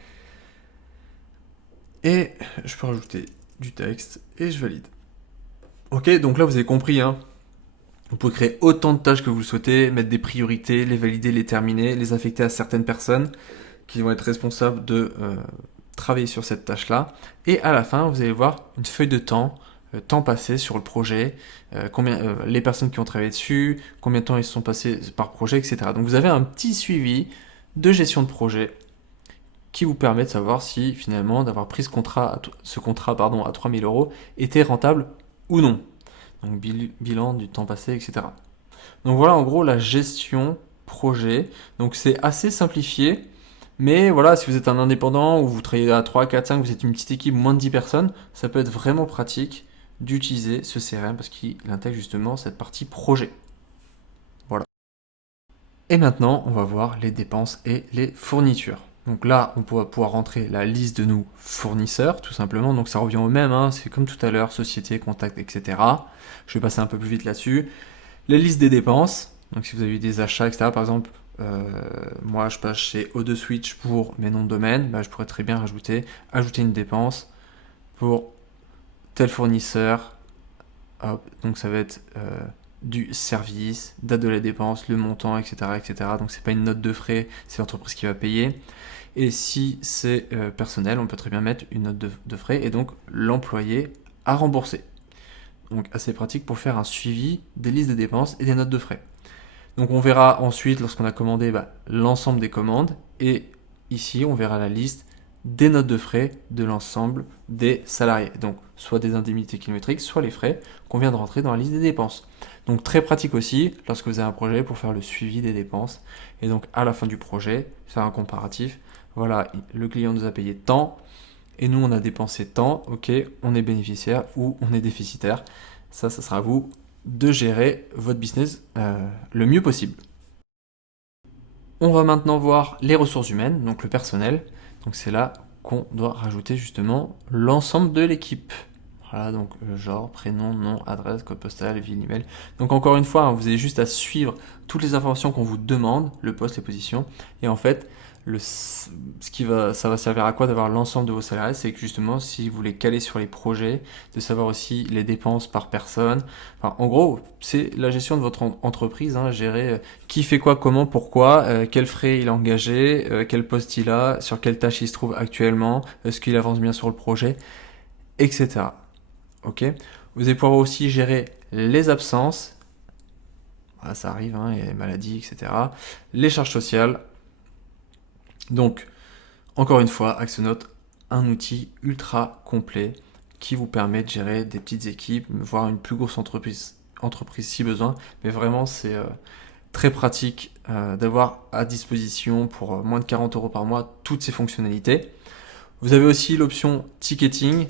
Et je peux rajouter du texte et je valide. Ok, donc là vous avez compris, hein. Vous pouvez créer autant de tâches que vous le souhaitez, mettre des priorités, les valider, les terminer, les affecter à certaines personnes. qui vont être responsables de travailler sur cette tâche-là. Et à la fin, vous allez voir une feuille de temps, temps passé sur le projet, les personnes qui ont travaillé dessus, combien de temps ils se sont passés par projet, etc. Donc vous avez un petit suivi de gestion de projet qui vous permet de savoir si finalement d'avoir pris ce contrat à 3 000 euros était rentable ou non. Donc bilan du temps passé, etc. Donc voilà en gros la gestion projet. Donc c'est assez simplifié, mais voilà, si vous êtes un indépendant ou vous travaillez à 3, 4, 5, vous êtes une petite équipe, moins de 10 personnes, ça peut être vraiment pratique d'utiliser ce CRM parce qu'il intègre justement cette partie projet. Voilà. Et maintenant, on va voir les dépenses et les fournitures. Donc là, on va pouvoir rentrer la liste de nos fournisseurs, tout simplement. Donc ça revient au même, hein. C'est comme tout à l'heure, société, contact, etc. Je vais passer un peu plus vite là-dessus. Les listes des dépenses, donc si vous avez eu des achats, etc. Par exemple, moi je passe chez O2 Switch pour mes noms de domaine, je pourrais très bien ajouter une dépense pour tel fournisseur. Hop, donc ça va être du service, date de la dépense, le montant, etc. etc. Donc c'est pas une note de frais, c'est l'entreprise qui va payer. Et si c'est personnel, on peut très bien mettre une note de frais et donc l'employé à rembourser. Donc assez pratique pour faire un suivi des listes de dépenses et des notes de frais. Donc on verra ensuite, lorsqu'on a commandé, l'ensemble des commandes. Et ici, on verra la liste des notes de frais de l'ensemble des salariés. Donc soit des indemnités kilométriques, soit les frais qu'on vient de rentrer dans la liste des dépenses. Donc très pratique aussi lorsque vous avez un projet pour faire le suivi des dépenses. Et donc à la fin du projet, faire un comparatif. Voilà, le client nous a payé tant. Et nous, on a dépensé tant, ok, on est bénéficiaire ou on est déficitaire. Ça sera à vous de gérer votre business le mieux possible. On va maintenant voir les ressources humaines, donc le personnel. Donc c'est là qu'on doit rajouter justement l'ensemble de l'équipe. Voilà, donc genre, prénom, nom, adresse, code postal, ville, email. Donc encore une fois, vous avez juste à suivre toutes les informations qu'on vous demande, le poste, les positions. Et en fait, ça va servir à quoi d'avoir l'ensemble de vos salariés? C'est que justement, si vous les calez sur les projets, de savoir aussi les dépenses par personne. Enfin, en gros, c'est la gestion de votre entreprise, hein, gérer qui fait quoi, comment, pourquoi, quels frais il a engagé, quel poste il a, sur quelle tâche il se trouve actuellement, est-ce qu'il avance bien sur le projet, etc. Ok. Vous allez pouvoir aussi gérer les absences. Voilà, ça arrive, hein, il y a les maladies, etc. Les charges sociales. Donc, encore une fois, Axonote, un outil ultra complet qui vous permet de gérer des petites équipes, voire une plus grosse entreprise si besoin. Mais vraiment, c'est très pratique d'avoir à disposition pour moins de 40 € par mois toutes ces fonctionnalités. Vous avez aussi l'option ticketing.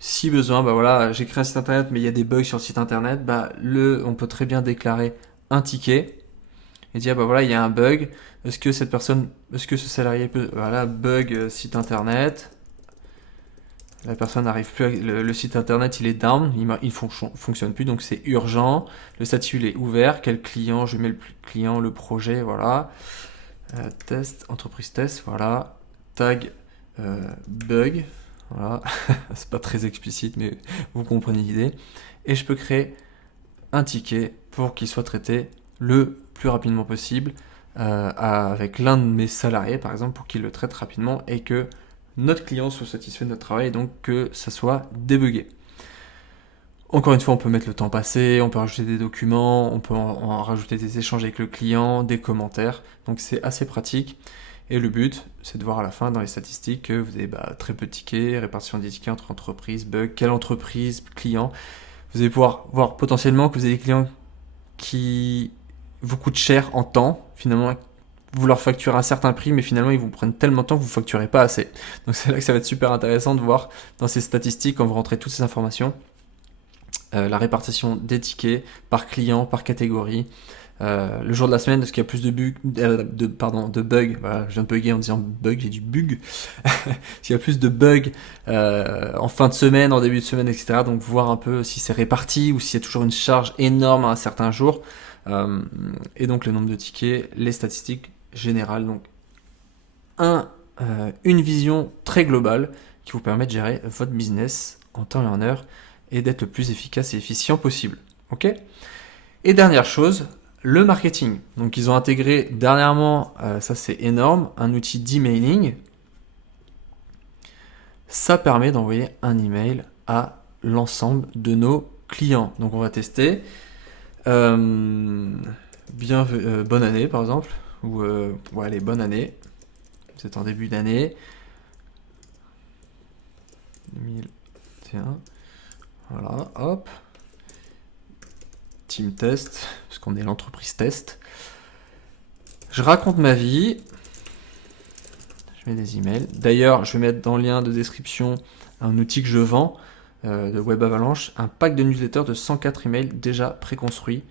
Si besoin, voilà, j'ai créé un site internet, mais il y a des bugs sur le site internet, on peut très bien déclarer un ticket et dire voilà, il y a un bug. Est-ce que ce salarié peut, bug site internet. La personne n'arrive plus, le site internet il est down, il fonctionne plus, donc c'est urgent. Le statut il est ouvert. Quel client? Je mets le client, le projet, voilà. Test, entreprise test, voilà. Tag bug. Voilà, c'est pas très explicite, mais vous comprenez l'idée. Et je peux créer un ticket pour qu'il soit traité le plus rapidement possible avec l'un de mes salariés, par exemple, pour qu'il le traite rapidement et que notre client soit satisfait de notre travail et donc que ça soit débugué. Encore une fois, on peut mettre le temps passé, on peut rajouter des documents, on peut en rajouter des échanges avec le client, des commentaires. Donc c'est assez pratique. Et le but, c'est de voir à la fin dans les statistiques que vous avez très peu de tickets, répartition des tickets entre entreprises, bugs, quelle entreprise, client. Vous allez pouvoir voir potentiellement que vous avez des clients qui vous coûtent cher en temps. Finalement, vous leur facturez un certain prix, mais finalement, ils vous prennent tellement de temps que vous ne facturez pas assez. Donc c'est là que ça va être super intéressant de voir dans ces statistiques, quand vous rentrez toutes ces informations, la répartition des tickets par client, par catégorie. Le jour de la semaine, est-ce qu'il y a plus de bugs, voilà, je viens de bugger en disant bug, j'ai dit bug. S'il y a plus de bugs en fin de semaine, en début de semaine, etc. Donc voir un peu si c'est réparti ou s'il y a toujours une charge énorme à un certain jour. Et donc le nombre de tickets, les statistiques générales. Donc une vision très globale qui vous permet de gérer votre business en temps et en heure et d'être le plus efficace et efficient possible. Ok ? Et dernière chose, le marketing. Donc ils ont intégré dernièrement, ça c'est énorme, un outil d'emailing. Ça permet d'envoyer un email à l'ensemble de nos clients. Donc on va tester. Bonne année par exemple. Ou allez, bonne année. Vous êtes en début d'année. 2021. Voilà, hop. Team test, parce qu'on est l'entreprise test. Je raconte ma vie. Je mets des emails. D'ailleurs, je vais mettre dans le lien de description un outil que je vends de Web Avalanche, un pack de newsletters de 104 emails déjà préconstruits,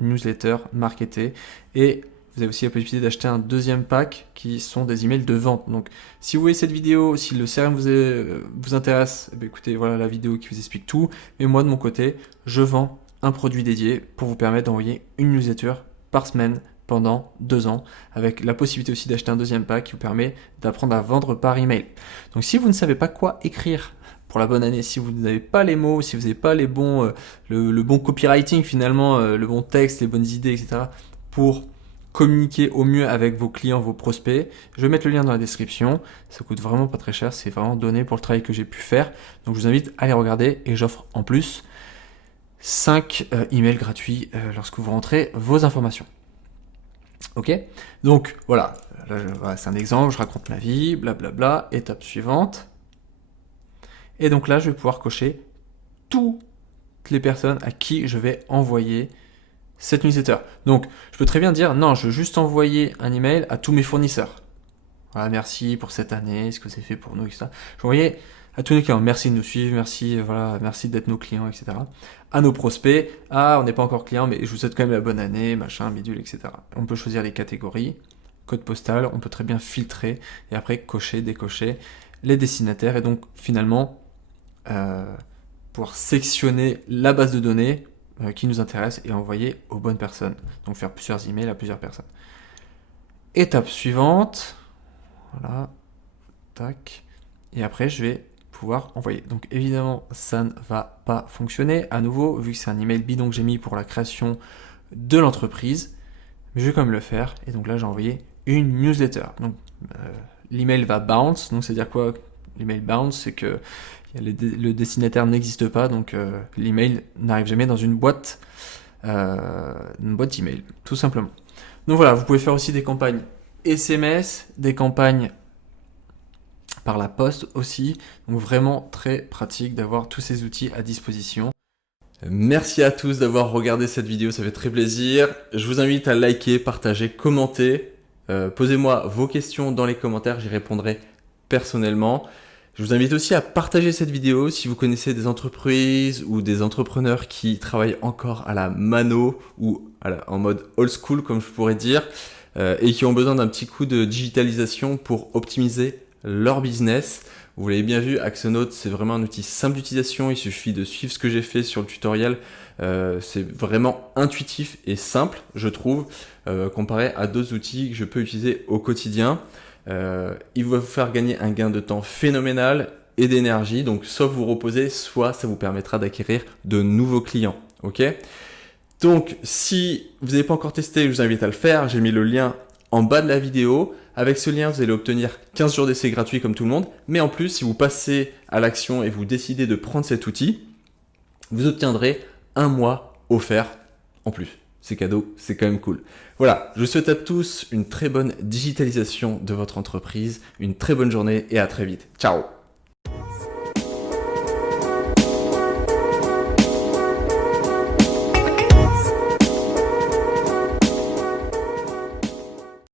newsletters marketés. Et vous avez aussi la possibilité d'acheter un deuxième pack qui sont des emails de vente. Donc, si vous voyez cette vidéo, si le CRM vous intéresse, écoutez, voilà la vidéo qui vous explique tout. Mais moi, de mon côté, je vends un produit dédié pour vous permettre d'envoyer une newsletter par semaine pendant 2 ans, avec la possibilité aussi d'acheter un deuxième pack qui vous permet d'apprendre à vendre par email. Donc si vous ne savez pas quoi écrire pour la bonne année, si vous n'avez pas les mots, si vous n'avez pas les bons, le bon copywriting finalement, le bon texte, les bonnes idées, etc., pour communiquer au mieux avec vos clients, vos prospects, je vais mettre le lien dans la description. Ça coûte vraiment pas très cher, c'est vraiment donné pour le travail que j'ai pu faire. Donc je vous invite à les regarder et j'offre en plus 5 emails gratuits lorsque vous rentrez vos informations. Ok, donc voilà, là, c'est un exemple, je raconte ma vie, blablabla, étape suivante. Et donc là, je vais pouvoir cocher toutes les personnes à qui je vais envoyer cette newsletter. Donc, je peux très bien dire, non, je veux juste envoyer un email à tous mes fournisseurs. Voilà, merci pour cette année, ce que vous avez fait pour nous, etc. Je vais envoyer à tous nos clients, merci de nous suivre, merci d'être nos clients, etc. À nos prospects, on n'est pas encore client, mais je vous souhaite quand même la bonne année, machin, bidule, etc. On peut choisir les catégories, code postal, on peut très bien filtrer et après cocher, décocher les destinataires et donc finalement pouvoir sectionner la base de données qui nous intéresse et envoyer aux bonnes personnes. Donc faire plusieurs emails à plusieurs personnes. Étape suivante, voilà, tac, et après je vais pouvoir envoyer. Donc évidemment, ça ne va pas fonctionner. À nouveau, vu que c'est un email bidon que j'ai mis pour la création de l'entreprise, mais je vais quand même le faire. Et donc là, j'ai envoyé une newsletter. Donc l'email va bounce. Donc c'est-à-dire quoi? L'email bounce, c'est que le destinataire n'existe pas, donc l'email n'arrive jamais dans une boîte email, tout simplement. Donc voilà, vous pouvez faire aussi des campagnes SMS, des campagnes par la poste aussi. Donc vraiment très pratique d'avoir tous ces outils à disposition. Merci à tous d'avoir regardé cette vidéo, ça fait très plaisir. Je vous invite à liker, partager, commenter. Posez-moi vos questions dans les commentaires, j'y répondrai personnellement. Je vous invite aussi à partager cette vidéo si vous connaissez des entreprises ou des entrepreneurs qui travaillent encore à la mano ou en mode old school comme je pourrais dire et qui ont besoin d'un petit coup de digitalisation pour optimiser leur business. Vous l'avez bien vu, Axonote, c'est vraiment un outil simple d'utilisation. Il suffit de suivre ce que j'ai fait sur le tutoriel. C'est vraiment intuitif et simple, je trouve, comparé à d'autres outils que je peux utiliser au quotidien. Il va vous faire gagner un gain de temps phénoménal et d'énergie. Donc, soit vous reposez, soit ça vous permettra d'acquérir de nouveaux clients. Ok ? Donc, si vous n'avez pas encore testé, je vous invite à le faire. J'ai mis le lien en bas de la vidéo. Avec ce lien, vous allez obtenir 15 jours d'essai gratuits comme tout le monde. Mais en plus, si vous passez à l'action et vous décidez de prendre cet outil, vous obtiendrez 1 mois offert en plus. C'est cadeau, c'est quand même cool. Voilà, je vous souhaite à tous une très bonne digitalisation de votre entreprise, une très bonne journée et à très vite. Ciao!